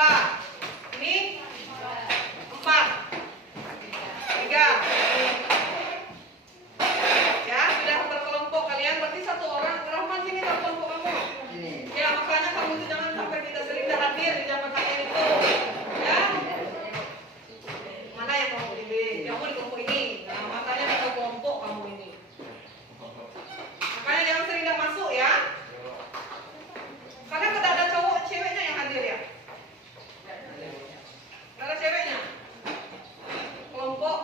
ini 4, 3. Ya, sudah berkelompok kalian. Berarti satu orang. Rahman, sini tak kelompok kamu. Ya, makanya kamu itu jangan sampai tidak sering hadir di jam kalian itu. Ya. Mana yang kamu pilih? Kamu di kelompok ini. Nah, makanya satu kelompok kamu ini. Makanya jangan sering tidak masuk ya. Karena tidak ada cowok ceweknya yang hadir ya. Tidak ada ceweknya. Kelompok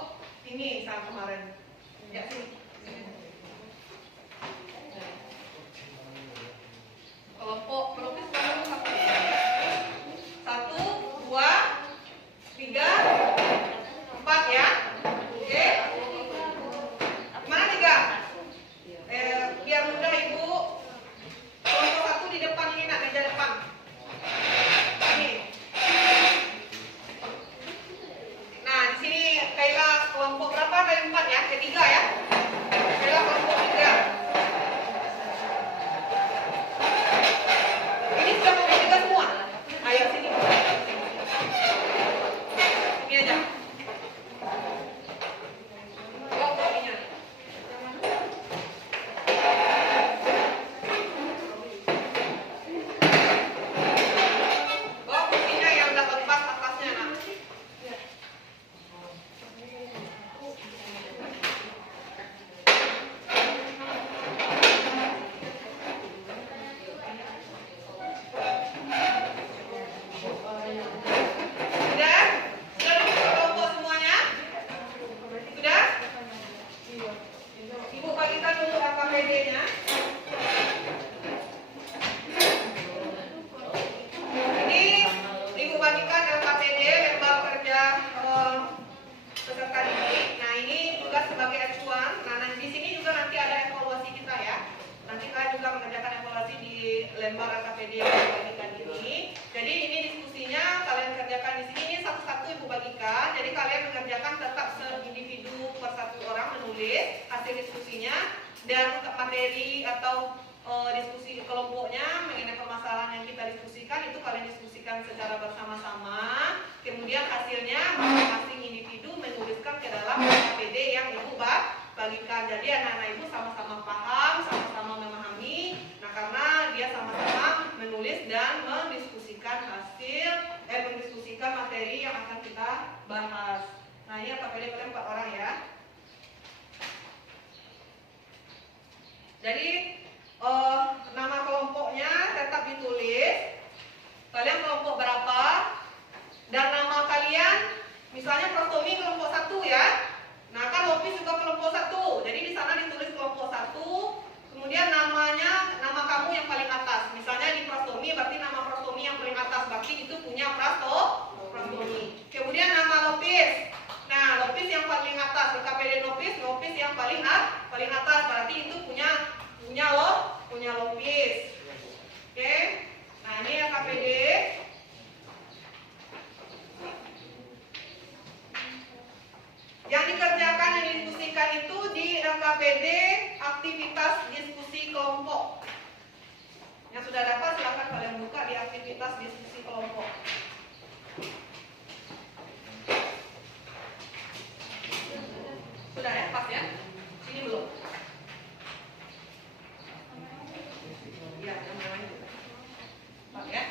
ini saat kemarin. Ya sini. Kelompok satu, 1, 2, keempat ya, ketiga ya. Bela kelompok 3. Ini sudah kelompok 3 semua. Ayo sini. Ini aja. Bawa kopinya. Bawa kopinya yang udah lepas atasnya nak. Sudah? Sudah duduk kelompok semuanya? Sudah? Ibu bagikan dulu AKPD-nya. Ini Ibu bagikan LKPD, lembar kerja peserta didik. Nah ini juga sebagai acuan. Nah di sini juga nanti ada evaluasi kita ya. Nanti kalian juga mengerjakan evaluasi di lembar LKPD yang Ibu bagikan ini. Jadi ini diskusinya kalian kerjakan di sini. Ini satu-satu Ibu bagikan. Jadi kalian mengerjakan tetap seindividu per satu orang menulis hasil diskusinya dan materi atau diskusi kelompoknya mengenai permasalahan yang kita diskusikan itu kalian diskusikan secara bersama-sama. Kemudian hasilnya masing-masing individu menuliskan ke dalam APD yang Ibu bagikan. Jadi anak-anak Ibu sama-sama paham, sama-sama memahami. Nah karena dia sama-sama menulis dan mendiskusikan mendiskusikan materi yang akan kita bahas. Nah ini APD kalian 4 orang ya. Jadi nama kelompoknya tetap ditulis. Kalian kelompok berapa? Dan nama kalian, misalnya Prostomi kelompok 1 ya. Nah kan Lopis juga kelompok 1. Jadi di sana ditulis kelompok 1. Kemudian nama kamu yang paling atas. Misalnya di Prostomi berarti nama Prostomi yang paling atas. Berarti itu punya Prostomi. Kemudian nama Lopis. Nah Lopis yang paling atas. LKPD Lopis yang paling atas. Berarti itu punya Lopis. Oke. Nah ini LKPD. Yang dikerjakan yang didiskusikan itu di LKPD aktivitas diskusi kelompok. Yang sudah dapat silakan kalian buka di aktivitas diskusi kelompok. Sudah ya, pas ya? Sini belum? Iya, yang mana itu? Pas ya?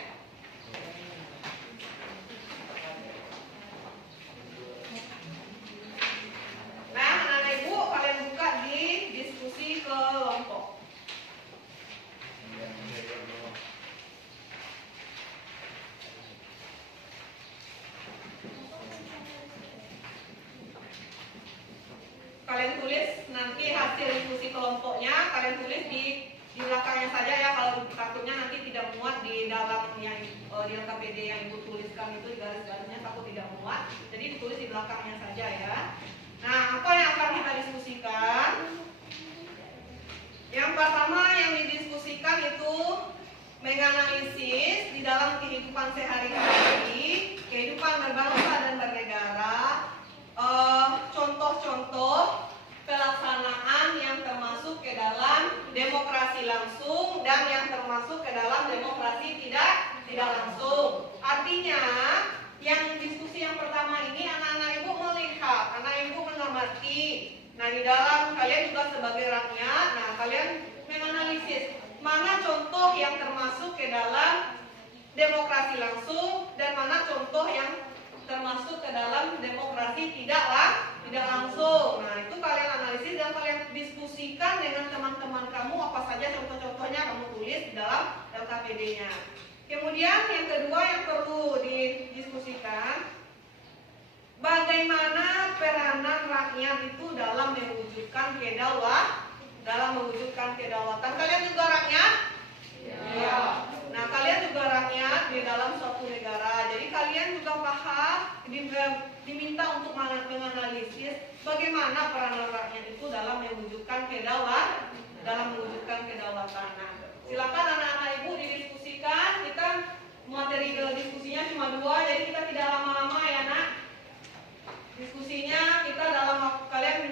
Nah, anak-anak Ibu kalian buka di diskusi kelompok. Kalian tulis nanti hasil diskusi kelompoknya, kalian tulis di belakangnya saja ya, kalau takutnya nanti tidak muat di dalam yang di LKPD yang Ibu tuliskan itu di garis-garisnya takut tidak muat, jadi ditulis di belakangnya saja ya. Nah, apa yang akan kita diskusikan? Yang pertama yang didiskusikan itu menganalisis di dalam kehidupan sehari-hari, kehidupan berbangsa dan bernegara, contoh-contoh pelaksanaan yang termasuk ke dalam demokrasi langsung dan yang termasuk ke dalam demokrasi tidak langsung. Artinya, yang diskusi yang pertama ini anak-anak Ibu melihat, anak Ibu mengamati. Nah, di dalam kalian juga sebagai rakyat, nah kalian menganalisis mana contoh yang termasuk ke dalam demokrasi langsung dan mana contoh yang termasuk ke dalam demokrasi tidak langsung. Nah, itu kalian analisis dan kalian diskusikan dengan teman-teman kamu apa saja contoh-contohnya kamu tulis di dalam LKPD-nya. Kemudian yang kedua yang perlu didiskusikan, bagaimana peranan rakyat itu dalam mewujudkan kedaulatan. Kalian juga rakyat? Ya. Nah, kalian juga rakyat di dalam suatu negara. Jadi kalian juga paham, diminta untuk menganalisis bagaimana peranan rakyat itu dalam mewujudkan kedaulatan. Nah, silakan anak-anak Ibu didiskusikan. Kita materi diskusinya cuma 2, jadi kita tidak lama-lama ya nak. Diskusinya kita dalam kalian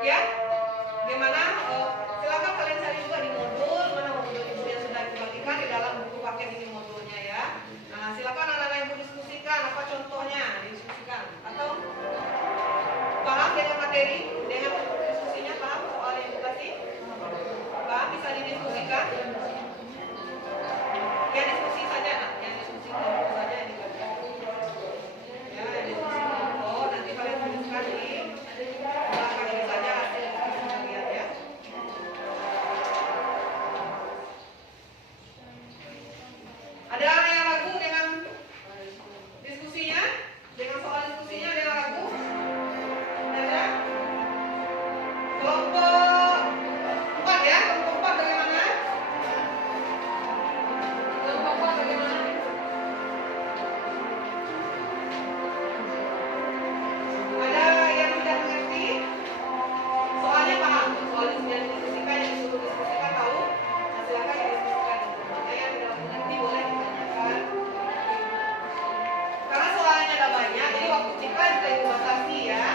Ya, gimana? Silakan kalian cari juga di modul mana modul ibu yang sudah dibagikan di dalam buku paket ini modulnya ya. Nah, silakan anak-anak ibu diskusikan apa contohnya, diskusikan atau paham dengan materi, dengan diskusinya paham soal yang dikasih? Paham bisa didiskusikan? Ya diskusi saja nak, yang diskusi kelompok saja yang dibagi. Ya, diskusi kelompok nanti kalian tuliskan di belakang ini saja hasil diskusi kalian ya. Ada anak yang ragu dengan diskusinya? Dengan soal diskusinya ada yang ragu? Ada? Kelompok 4 ya, kelompok 4 bagaimana? Kelompok 4 bagaimana? Ada yang tidak mengerti? Soalnya paham? Soal yang didiskusikan, yang disuruh diskusikan tahu? Nah, silakan didiskusikan. Ada yang tidak mengerti boleh ditanyakan. Karena soalnya ada banyak, jadi waktu kita juga dibatasi ya.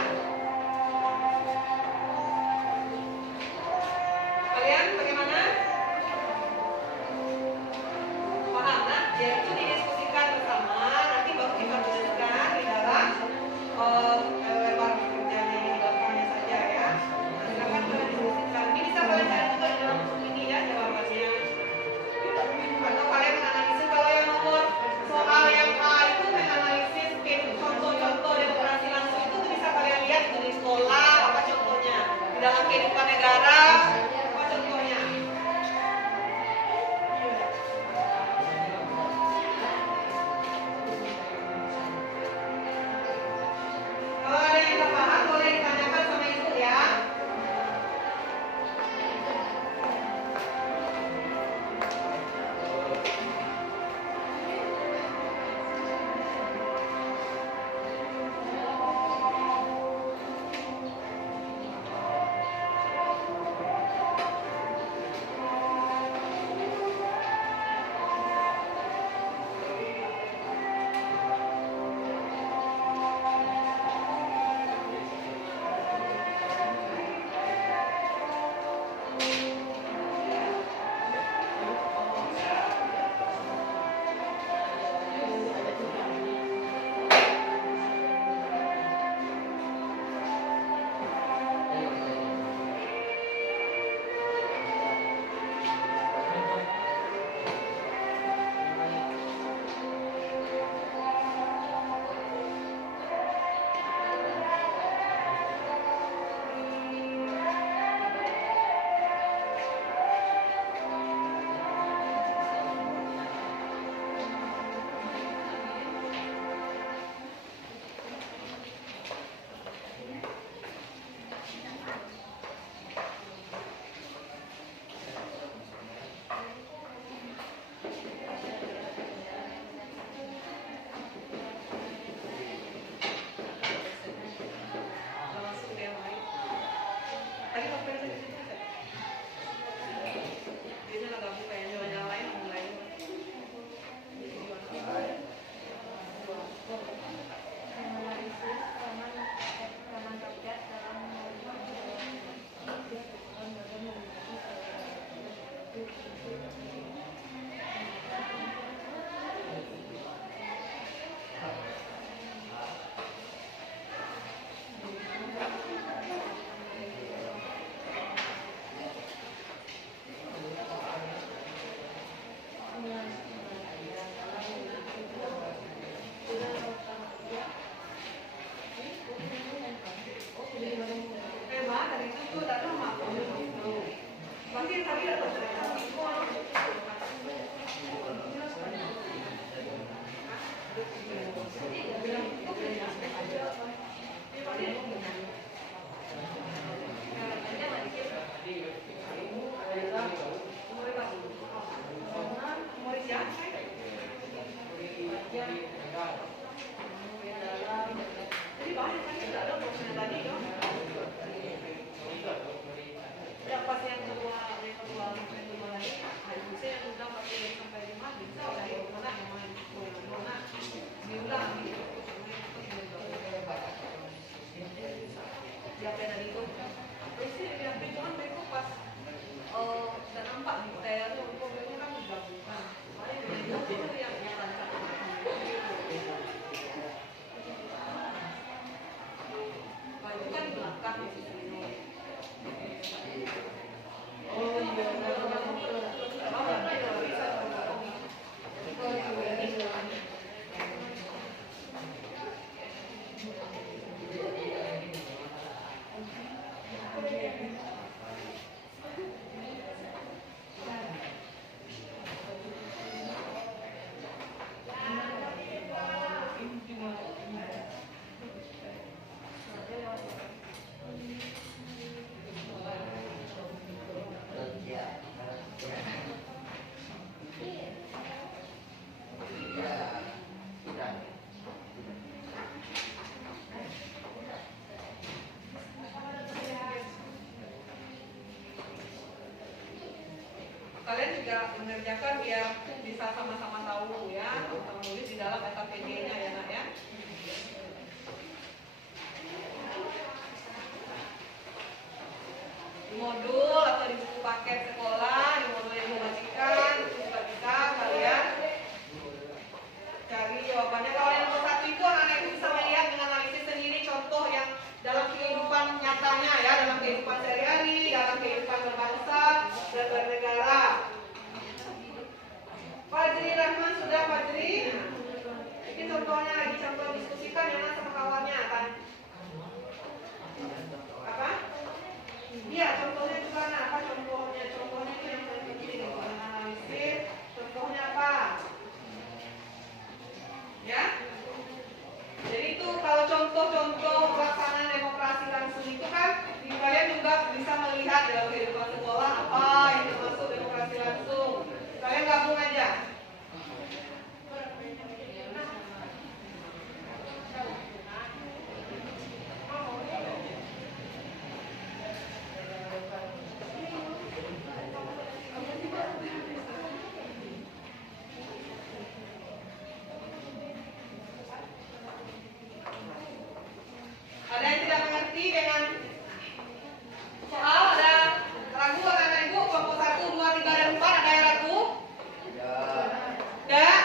Kalian bagaimana? Paham nak? Ya itu didiskusikan bersama, nanti baru kita tuliskan di dalam lebar pekerjaan yang di belakangnya saja ya. Nah, silakan kalian diskusikan. Ini bisa kalian cari juga di dalam buku ini ya jawabannya. Atau kalian menganalisis kalau yang nomor soal yang A itu menganalisis contoh-contoh demokrasi langsung itu bisa kalian lihat itu di sekolah apa contohnya di dalam kehidupan negara apa contohnya. Kalau ada yang tidak paham boleh ditanyakan sama ibu ya. Dapat yang kedua, pas sudah nampak detailnya hukumnya kan digabungkan. Itu yang rancang. Itu kan belakang di sini. Oh iya. Kalian juga mengerjakan biar bisa sama-sama tahu ya, menulis di dalam SKPD-nya ya nak ya. Di modul atau di buku paket sekolah, di modul yang dibagikan itu juga bisa kalian cari jawabannya. Kalau yang nomor 1 itu anak-anak itu bisa melihat dengan analisis sendiri contoh yang dalam kehidupan nyatanya ya, dalam kehidupan sehari-hari, dalam kehidupan berbangsa dan bernegara. Fajri Rahman sudah Fajri. Ini contohnya lagi, contoh diskusikan ya sama kawannya kan. Apa? Iya, contohnya juga nah, apa contohnya? Contohnya itu yang paling penting analisis. Contohnya apa? Ya? Jadi itu kalau contoh-contoh pelaksanaan demokrasi langsung itu kan kalian juga bisa melihat dalam kehidupan sekolah apa yang termasuk demokrasi langsung. Kalian gabung aja. Ada yang tidak mengerti dengan soal? Ada ragu anak ibu kelompok 1, 2, 3, dan 4? Ada yang ragu? Tidak.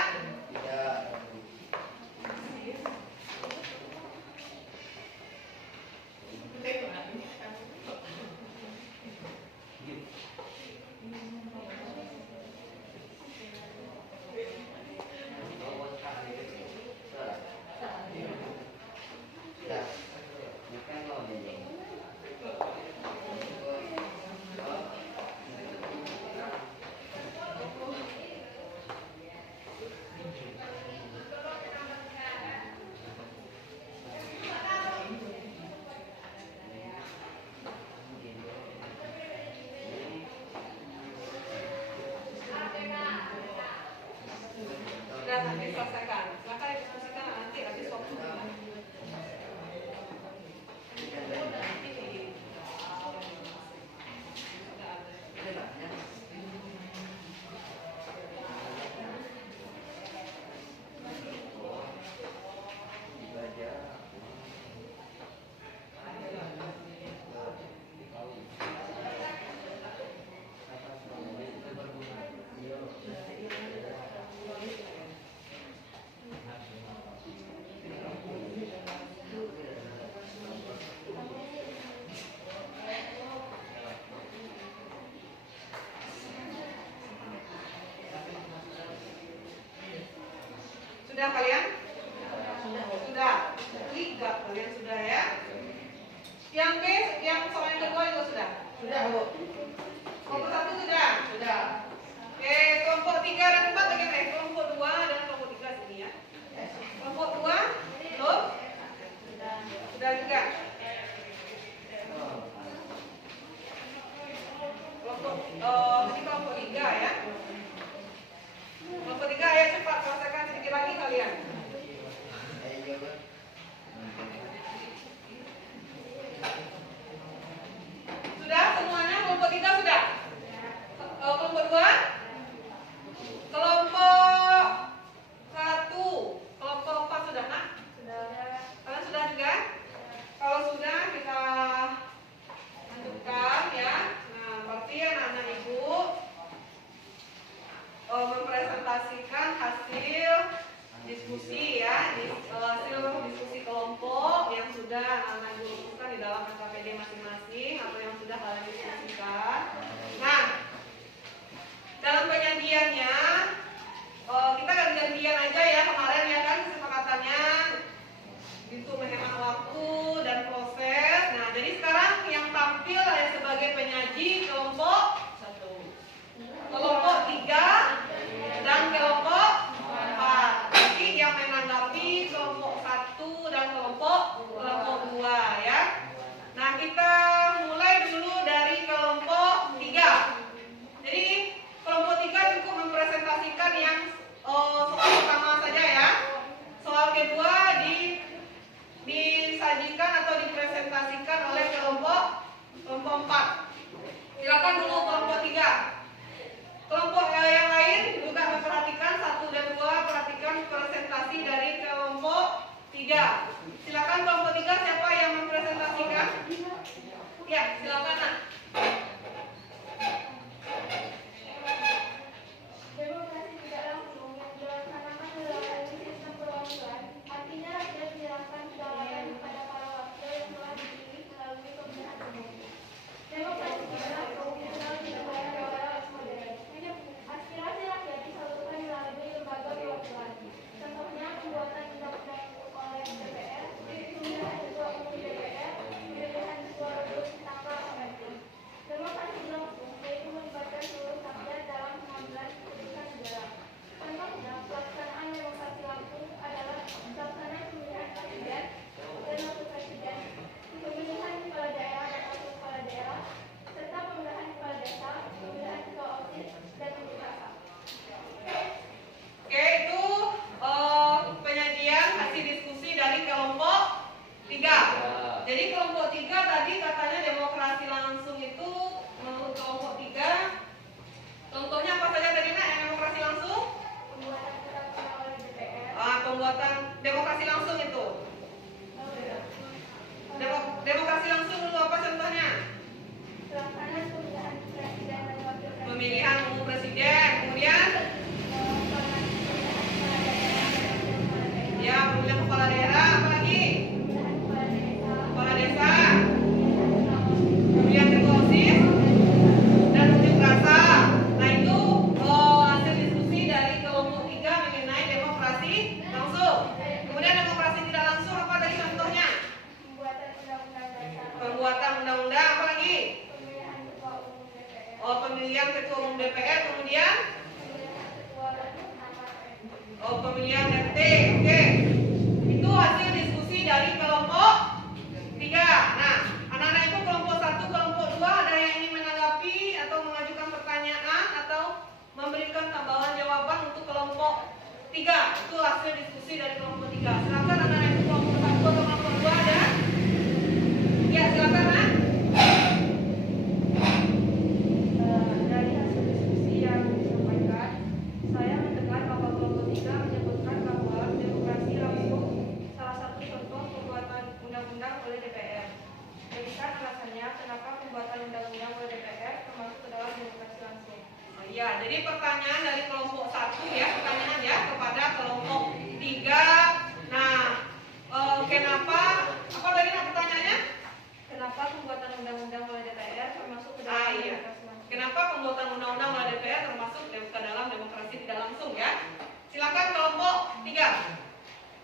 Sudah nanti selesaikan. Silakan diskusikan nanti habis waktu. Sudah kalian? Sudah. Tiga kalian sudah ya. Yang B, yang soal yang kedua juga sudah. Sudah, Bu. Kelompok 1 sudah. Sudah. Oke, kelompok 3 dan 4 bagaimana? Kelompok 2 dan kelompok 3 sini ya. Kelompok 2 belum? Sudah juga. Kelompok ini kelompok 3 ya. Kelompok 3 ayo cepat selesaikan sedikit lagi kalian. Sudah semuanya kelompok 3 sudah? Kelompok 2? Kelompok 1, kelompok 4 sudah nak? Sudah. Kalian sudah juga? Kalau masing-masing atau yang sudah kalian diskusikan. Nah, dalam penyajiannya kita ganti-gantian aja ya kemarin ya kan kesepakatannya itu menghemat waktu dan proses. Nah, jadi sekarang yang tampil sebagai penyaji kelompok 3 dan kelompok 4. Jadi yang menanggapi kelompok 1 dan kelompok 2 ya. Nah, kita mulai dulu dari kelompok 3. Jadi kelompok 3 cukup mempresentasikan yang soal pertama saja ya. Soal kedua disajikan atau dipresentasikan oleh kelompok 4. Silakan dulu kelompok 3. Kelompok yang lain juga memperhatikan 1 dan 2, perhatikan presentasi dari kelompok 3. Silakan kelompok 3 siapa yang mempresentasikan? Ya, silakan Nak. Demokrasi tidak langsung yang dilaksanakan melalui sistem perwakilan, artinya rakyat menyerahkan kedaulatan kepada para wakil yang telah dipilih melalui pemilihan umum. Demokrasi tidak langsung dikenal di negara-negara modern. Aspirasi rakyat disalurkan melalui lembaga perwakilan. Contohnya pembuatan undang-undang oleh DPR, pemilihan ketua umum DPR, pemilihan ketua umum tanpa pembentuk. Demokrasi langsung yaitu melibatkan seluruh rakyat dalam pengambilan keputusan negara. Contohnya, pelaksanaan demokrasi langsung adalah pelaksanaan pemilihan presiden dan wakil presiden, pemilihan kepala daerah dan wakil kepala daerah, serta pemilihan kepala desa, pemilihan ketua OSIS, dan unjuk rasa. Oke, itu penyajian hasil diskusi dari kelompok 3. Jadi kelompok 3 tadi katanya demokrasi langsung itu menurut kelompok 3 contohnya apa saja tadi Nak yang demokrasi langsung? Pembuatan undang-undang oleh DPR. Pembuatan demokrasi langsung itu. Demokrasi langsung dulu apa contohnya? Pelaksanaan pemilihan presiden dan wakil presiden. Pemilihan umum presiden, kemudian ya pemilihan kepala daerah, apa lagi? Kepala desa, pemilihan ketua OSIS, dan unjuk rasa. Nah itu hasil diskusi dari kelompok 3 mengenai demokrasi langsung. Kemudian demokrasi tidak langsung apa tadi contohnya? Pembuatan undang-undang, apa lagi? Pemilihan ketua umum DPR, kemudian pemilihan RT. Oke. Itu hasil diskusi dari kelompok 3. Nah, anak-anak itu kelompok 1, kelompok 2 ada yang ingin menanggapi atau mengajukan pertanyaan atau memberikan tambahan jawaban untuk kelompok 3. Itu hasil diskusi dari kelompok 3. Silakan anak-anak itu kelompok 1 atau kelompok 2 ada? Ya, silakan Nak. Dari hasil diskusi yang disampaikan, saya mendengar bahwa kelompok 3 menyebutkan bahwa demokrasi langsung salah satu contoh pembuatan undang-undang oleh DPR. Berikan alasannya kenapa pembuatan undang-undang oleh DPR termasuk ke dalam demokrasi langsung. Ya, jadi pertanyaan dari kelompok 1 ya, pertanyaan ya kepada kelompok 3. Nah, kenapa? Apa tadi Nak pertanyaannya? Kenapa pembuatan undang-undang oleh DPR termasuk ke dalam Iya. demokrasi langsung? Kenapa pembuatan undang-undang oleh DPR termasuk ke dalam demokrasi tidak langsung ya? Silakan kelompok 3.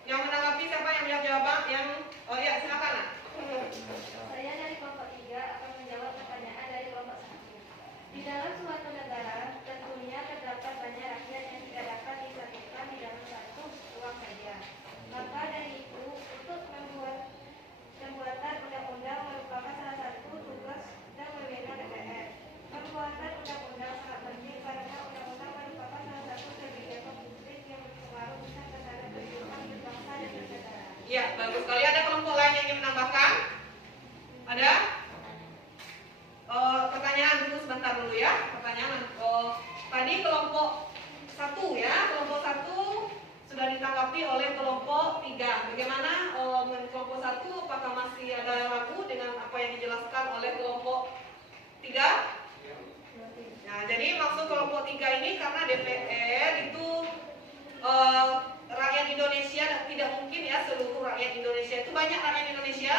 Yang menanggapi siapa yang menjawab jawaban? Ya, silakan Nak. Saya dari kelompok 3 akan menjawab pertanyaan dari kelompok 1. Di dalam suatu negara, tentunya terdapat banyak rakyat yang tidak dapat disatukan di dalam satu ruang saja. Maka dari itu, untuk pembuatan undang-undang merupakan salah satu tugas dan wewenang DPR. Pembuatan undang-undang sangat penting karena undang-undang merupakan salah satu kebijakan publik yang berpengaruh besar terhadap kehidupan berbangsa dan bernegara. Ya, bagus sekali. Ada kelompok lain yang ingin menambahkan? Ada? Pertanyaan dulu sebentar dulu ya. Pertanyaan tadi kelompok 1 ya. Kelompok 1 sudah ditanggapi oleh kelompok 3. Bagaimana kelompok 1 apakah masih ada ragu dengan apa yang dijelaskan oleh kelompok 3? Nah, jadi maksud kelompok 3 ini karena DPR itu rakyat Indonesia tidak mungkin ya seluruh rakyat Indonesia itu banyak rakyat Indonesia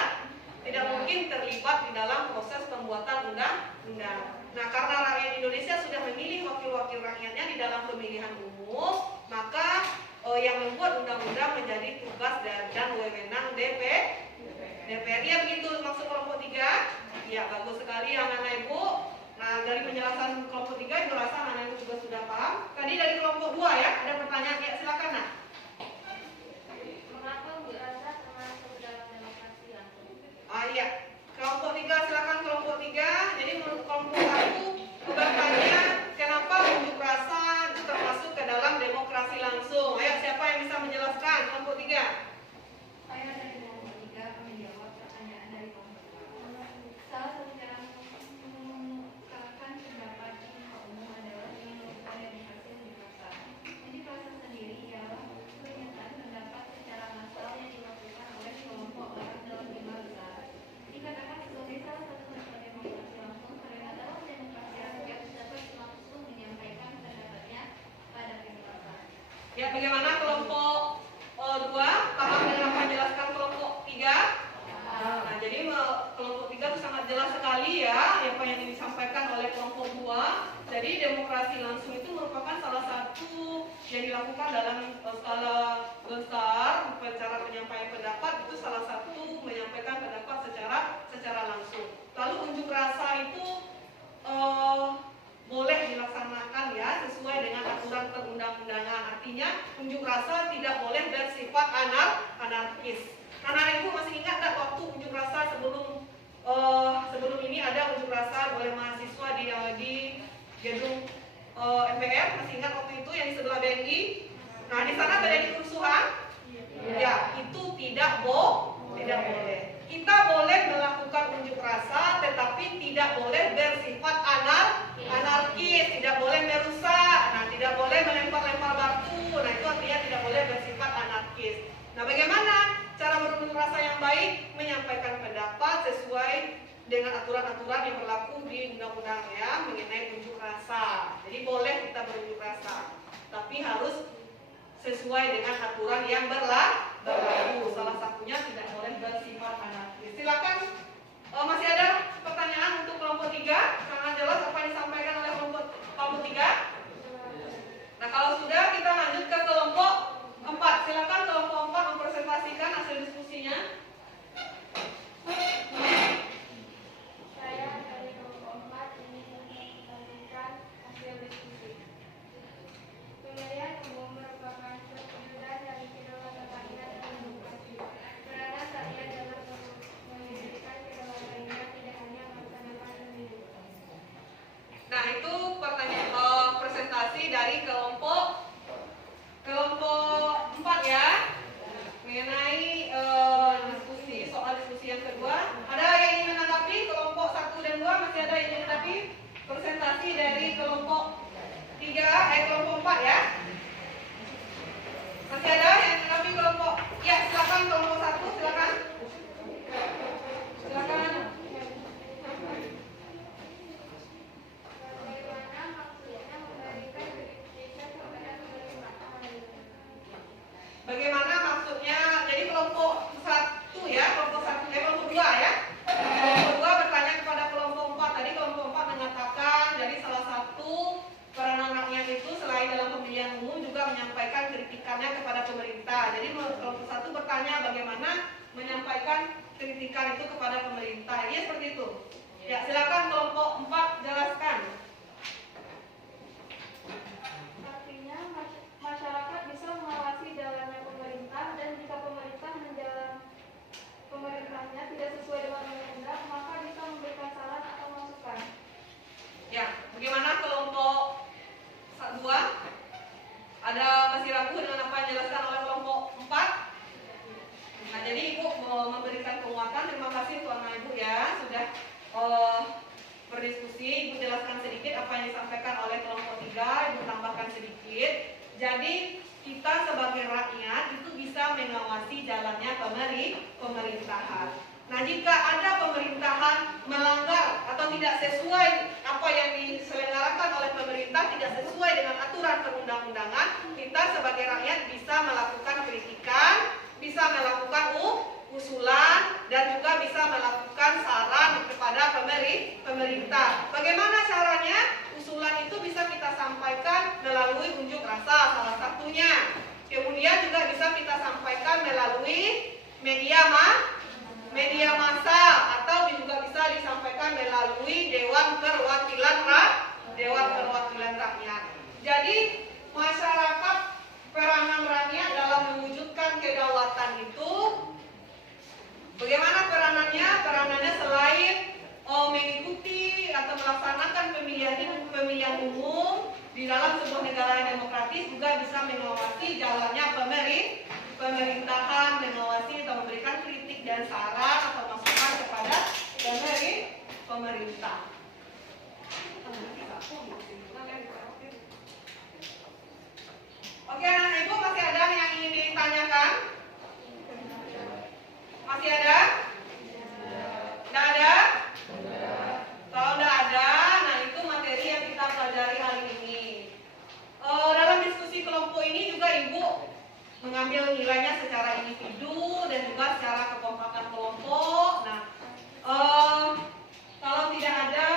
tidak mungkin terlibat di dalam proses pembuatan undang-undang. Nah, karena rakyat Indonesia sudah memilih wakil-wakil rakyatnya di dalam pemilihan umum, maka yang membuat undang-undang menjadi tugas dan wewenang DPR. Ya, begitu maksud kelompok 3. Ya, bagus sekali anak-anak Ibu. Nah, dari penjelasan kelompok 3 Ibu rasa anak-anak Ibu juga sudah paham. Tadi dari kelompok 2 ya, ada pertanyaan. Ya, silakan Nak. Mengapa Ibu rasa termasuk dalam demokrasi langsung? Iya. Kelompok 3, silakan kelompok 3. Jadi menurut kelompok 1 bertanya kenapa unjuk rasa itu termasuk ke dalam demokrasi langsung. Ayo, siapa yang bisa menjelaskan kelompok 3? Saya dari kelompok 3 menjawab pertanyaan dari kelompok 2. Salah satu cara mengungkapkan pendapat di muka umum adalah dengan melakukan demokrasi unjuk rasa. Unjuk rasa sendiri ialah pernyataan pendapat secara massal yang dilakukan oleh kelompok orang dalam jumlah besar. Dikatakan sebagai salah satu bentuk demokrasi langsung karena dalam demokrasi rakyat dapat langsung menyampaikan pendapatnya pada penjelasan. Ya, bagaimana kelompok 2? Paham dengan apa yang dijelaskan kelompok 3? Nah, jadi kelompok 3 itu sangat jelas sekali ya apa yang disampaikan oleh kelompok 2. Jadi demokrasi langsung itu merupakan salah satu yang dilakukan dalam skala besar. Cara penyampaian pendapat itu salah satu menyampaikan pendapat secara langsung. Lalu unjuk rasa itu boleh dilaksanakan ya sesuai dengan aturan perundang-undangan. Artinya unjuk rasa tidak boleh bersifat anarkis. Anak Ibu masih ingat tak waktu unjuk rasa sebelum ini ada unjuk rasa oleh mahasiswa di gedung MPR, masih ingat waktu itu yang di sebelah BNI? Nah, di sana terjadi kerusuhan. Ya, itu tidak boleh. Kita boleh melakukan unjuk rasa, tetapi tidak boleh bersifat anarkis, tidak boleh merusak, nah tidak boleh melempar-lempar batu. Nah, itu artinya tidak boleh bersifat anarkis. Nah, bagaimana cara berunjuk rasa yang baik? Menyampaikan pendapat sesuai dengan aturan-aturan yang berlaku di undang-undang ya mengenai unjuk rasa. Jadi boleh kita berunjuk rasa, tapi harus sesuai dengan aturan yang berlaku. Salah satunya tidak boleh bersifat anarkis. Silakan, masih ada pertanyaan untuk kelompok 3? Sangat jelas apa yang disampaikan oleh kelompok 3. Nah, kalau sudah kita lanjut ke kelompok 4. Silakan kelompok 4 mempresentasikan hasil diskusinya. Saya dari kelompok 4 ingin mempresentasikan hasil diskusi. Pemilihan umum merupakan perwujudan dari kedaulatan rakyat dan demokrasi. Peranan rakyat dalam mewujudkan kedaulatannya tidak hanya melaksanakan pemilu. Nah, itu pertanyaan presentasi dari kelompok 4 ya, mengenai diskusi yang kedua. Ada yang ingin menanggapi kelompok 1 dan 2? Masih ada yang ingin menanggapi presentasi dari kelompok 3, kelompok 4 ya? Masih ada yang menanggapi kelompok? Ya, silakan kelompok 1, silakan. Silakan. Bagaimana maksudnya memberikan kritikan kepada pemerintahan? Bagaimana maksudnya? Jadi kelompok 1 ya, kelompok 2 ya. Kelompok 2 bertanya kepada kelompok 4. Tadi kelompok 4 mengatakan jadi salah satu peranan rakyat itu selain dalam pemilihan umum juga menyampaikan kritikannya kepada pemerintah. Jadi kelompok 1 bertanya bagaimana menyampaikan kritikan itu kepada pemerintah. Iya seperti itu. Ya, silakan kelompok 4 jelaskan. Artinya masyarakat bisa mengawasi jalannya pemerintah dan jika pemerintahnya tidak sesuai dengan undang-undang maka bisa memberikan saran atau masukan. Ya, bagaimana kelompok 2? Ada masih ragu dengan apa yang dijelaskan oleh kelompok 4? Nah, jadi Ibu memberikan penguatan. Terima kasih Tuan Ibu ya sudah berdiskusi. Ibu jelaskan sedikit apa yang disampaikan oleh kelompok 3. Ibu tambahkan sedikit. Jadi kita sebagai rakyat itu bisa mengawasi jalannya pemerintahan. Nah, jika ada pemerintahan melanggar atau tidak sesuai apa yang diselenggarakan oleh pemerintah, tidak sesuai dengan aturan perundang-undangan, kita sebagai rakyat bisa melakukan kritikan, bisa melakukan usulan dan juga bisa melakukan saran kepada pemerintah. Bagaimana caranya? Usulan itu bisa kita sampaikan melalui unjuk rasa salah satunya. Kemudian juga bisa kita sampaikan melalui media massa atau juga bisa disampaikan melalui Dewan Perwakilan Rakyat. Jadi masyarakat peranan rakyat dalam mewujudkan kedaulatan itu bagaimana peranannya? Peranannya selain mengikuti atau melaksanakan pemilihan umum di dalam sebuah negara yang demokratis, juga bisa mengawasi jalannya pemerintahan, mengawasi atau memberikan kritik dan saran atau masukan kepada pemerintah. Oke, anak ibu, masih ada yang ingin ditanyakan? Masih ada? Tidak ada? Kalau tidak ada, nah itu materi yang kita pelajari hari ini. Dalam diskusi kelompok ini juga ibu mengambil nilainya secara individu dan juga secara kekompakan kelompok. Nah, kalau tidak ada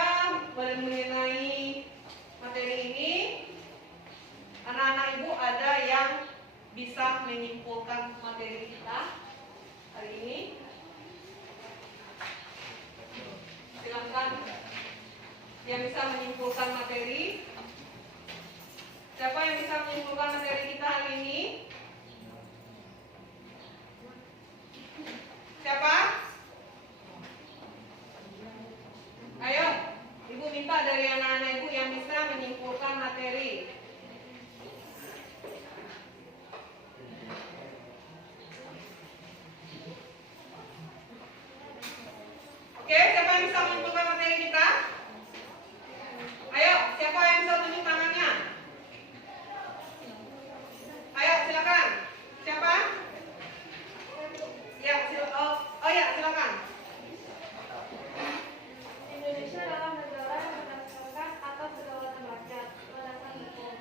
mengenai materi ini, anak-anak ibu ada yang bisa menyimpulkan materi kita hari ini? Silakan yang bisa menyimpulkan materi. Siapa yang bisa menyimpulkan materi kita hari ini? Siapa? Ayo, ibu minta dari anak-anak ibu yang bisa menyimpulkan materi. Oke, siapa yang bisa menyimpulkan materi kita? Ayo, siapa yang bisa tunjuk tangannya? Ayo, silakan. Siapa? Ya, silakan. Indonesia adalah negara yang berdasarkan atas kedaulatan rakyat, berdasarkan hukum.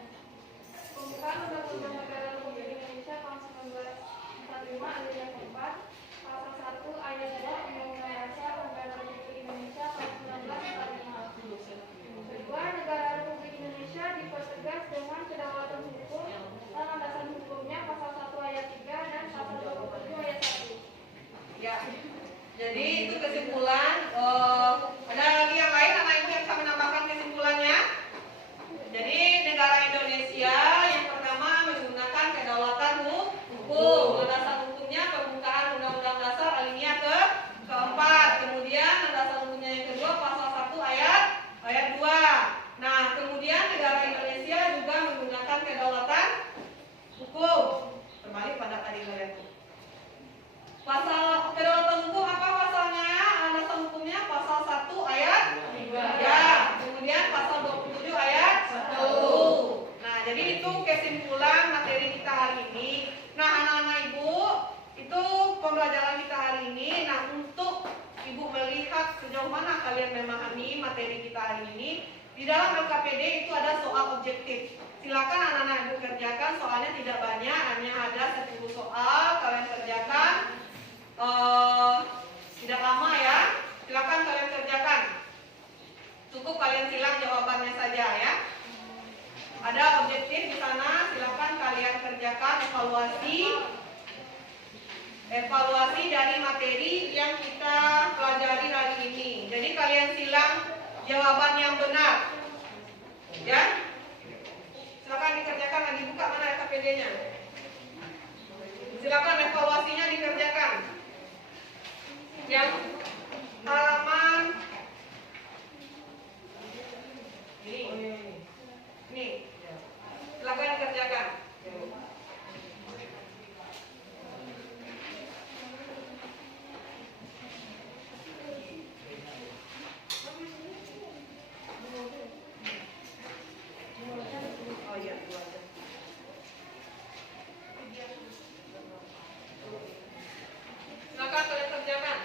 Pembukaan Undang-Undang Negara Republik Indonesia tahun 1945 Alinea keempat, pasal 1 ayat 2 Undang-Undang Dasar Negara Republik Indonesia tahun 1945. Kedua, negara Republik Indonesia dipertegas dengan kedaulatan hukum dan landasan hukumnya pasal 1 ayat 3 dan pasal 27 ayat 1. Ya. Jadi itu kesimpulan. Ada lagi yang lain anak ibu yang bisa menambahkan kesimpulannya? Jadi negara Indonesia yang pertama menggunakan kedaulatan hukum. Landasan hukumnya pembukaan Undang-Undang Dasar Alinea keempat. Kemudian landasan hukumnya yang kedua pasal 1 ayat 2. Nah, kemudian negara Indonesia juga menggunakan kedaulatan hukum. Terbalik pada tadi kalian tuh. Pasal kedaulatan hukum apa pasalnya? Landasan hukumnya pasal 1 ayat 2. Ya. Kemudian pasal 27 ayat 1. Nah, jadi itu kesimpulan materi kita hari ini. Nah, anak-anak ibu, itu pembelajaran kita hari ini. Nah, untuk ibu melihat sejauh mana kalian memahami materi kita hari ini, di dalam LKPD itu ada soal objektif. Silakan anak-anak ibu kerjakan, soalnya tidak banyak, hanya ada 10 soal, kalian kerjakan. Tidak lama ya, silakan kalian kerjakan. Cukup kalian silang jawabannya saja ya. Ada objektif di sana, silakan kalian kerjakan evaluasi dari materi yang kita pelajari hari ini. Jadi kalian silang jawaban yang benar, ya. Silakan dikerjakan. Lagi buka mana LKPD-nya? Silakan evaluasinya dikerjakan. Yang halaman ini, silakan dikerjakan. Oh iya, dua aja. Silakan kalian kerjakan.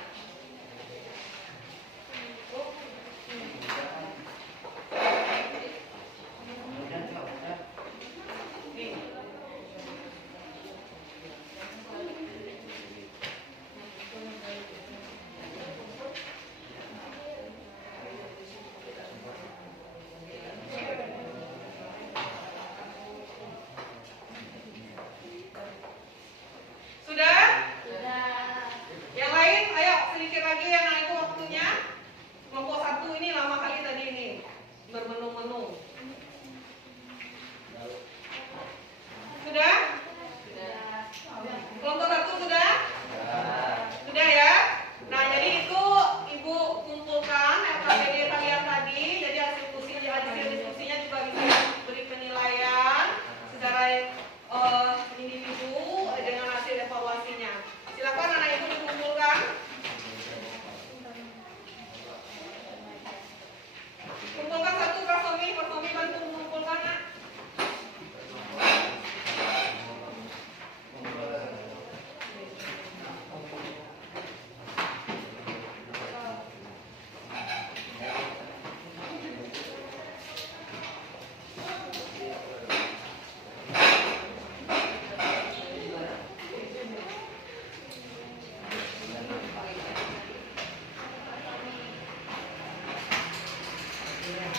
Sudah?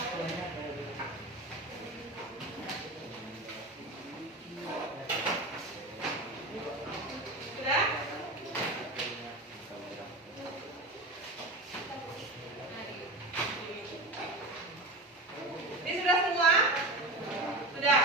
Ini sudah semua? Sudah.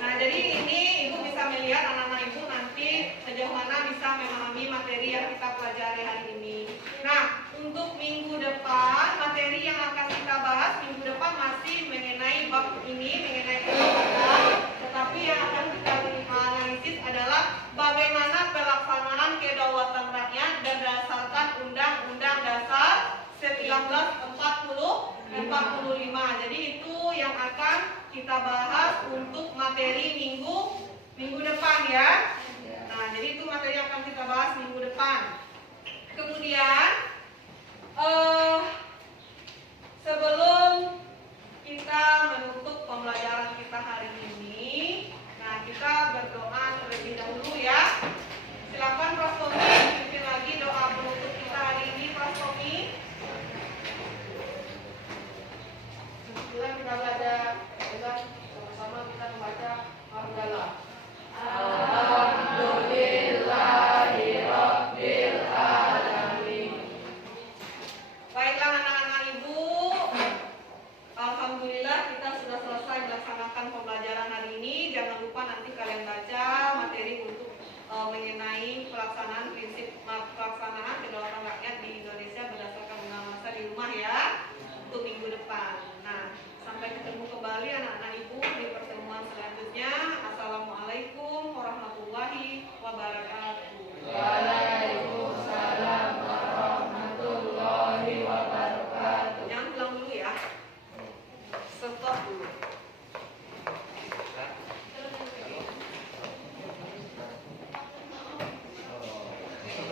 Nah, jadi ini Ibu bisa melihat anak-anak Ibu nanti sejauh mana bisa memahami materi yang kita pelajari hari ini. Nah, untuk minggu depan, materi yang akan kita bahas minggu depan masih mengenai bab ini, mengenai kedaulatan. Tetapi yang akan kita analisis adalah bagaimana pelaksanaan kedaulatan rakyat berdasarkan Undang-Undang Dasar 1945. Jadi itu yang akan kita bahas untuk materi minggu depan ya. Nah, jadi itu materi yang akan kita bahas minggu depan. Kemudian sebelum kita menutup pembelajaran kita hari ini, nah kita berdoa terlebih dahulu ya. Silakan Prastomi pimpin lagi doa penutup kita hari ini, Prastomi. Bismillah, kita belajar, sama-sama kita membaca Hamdalah.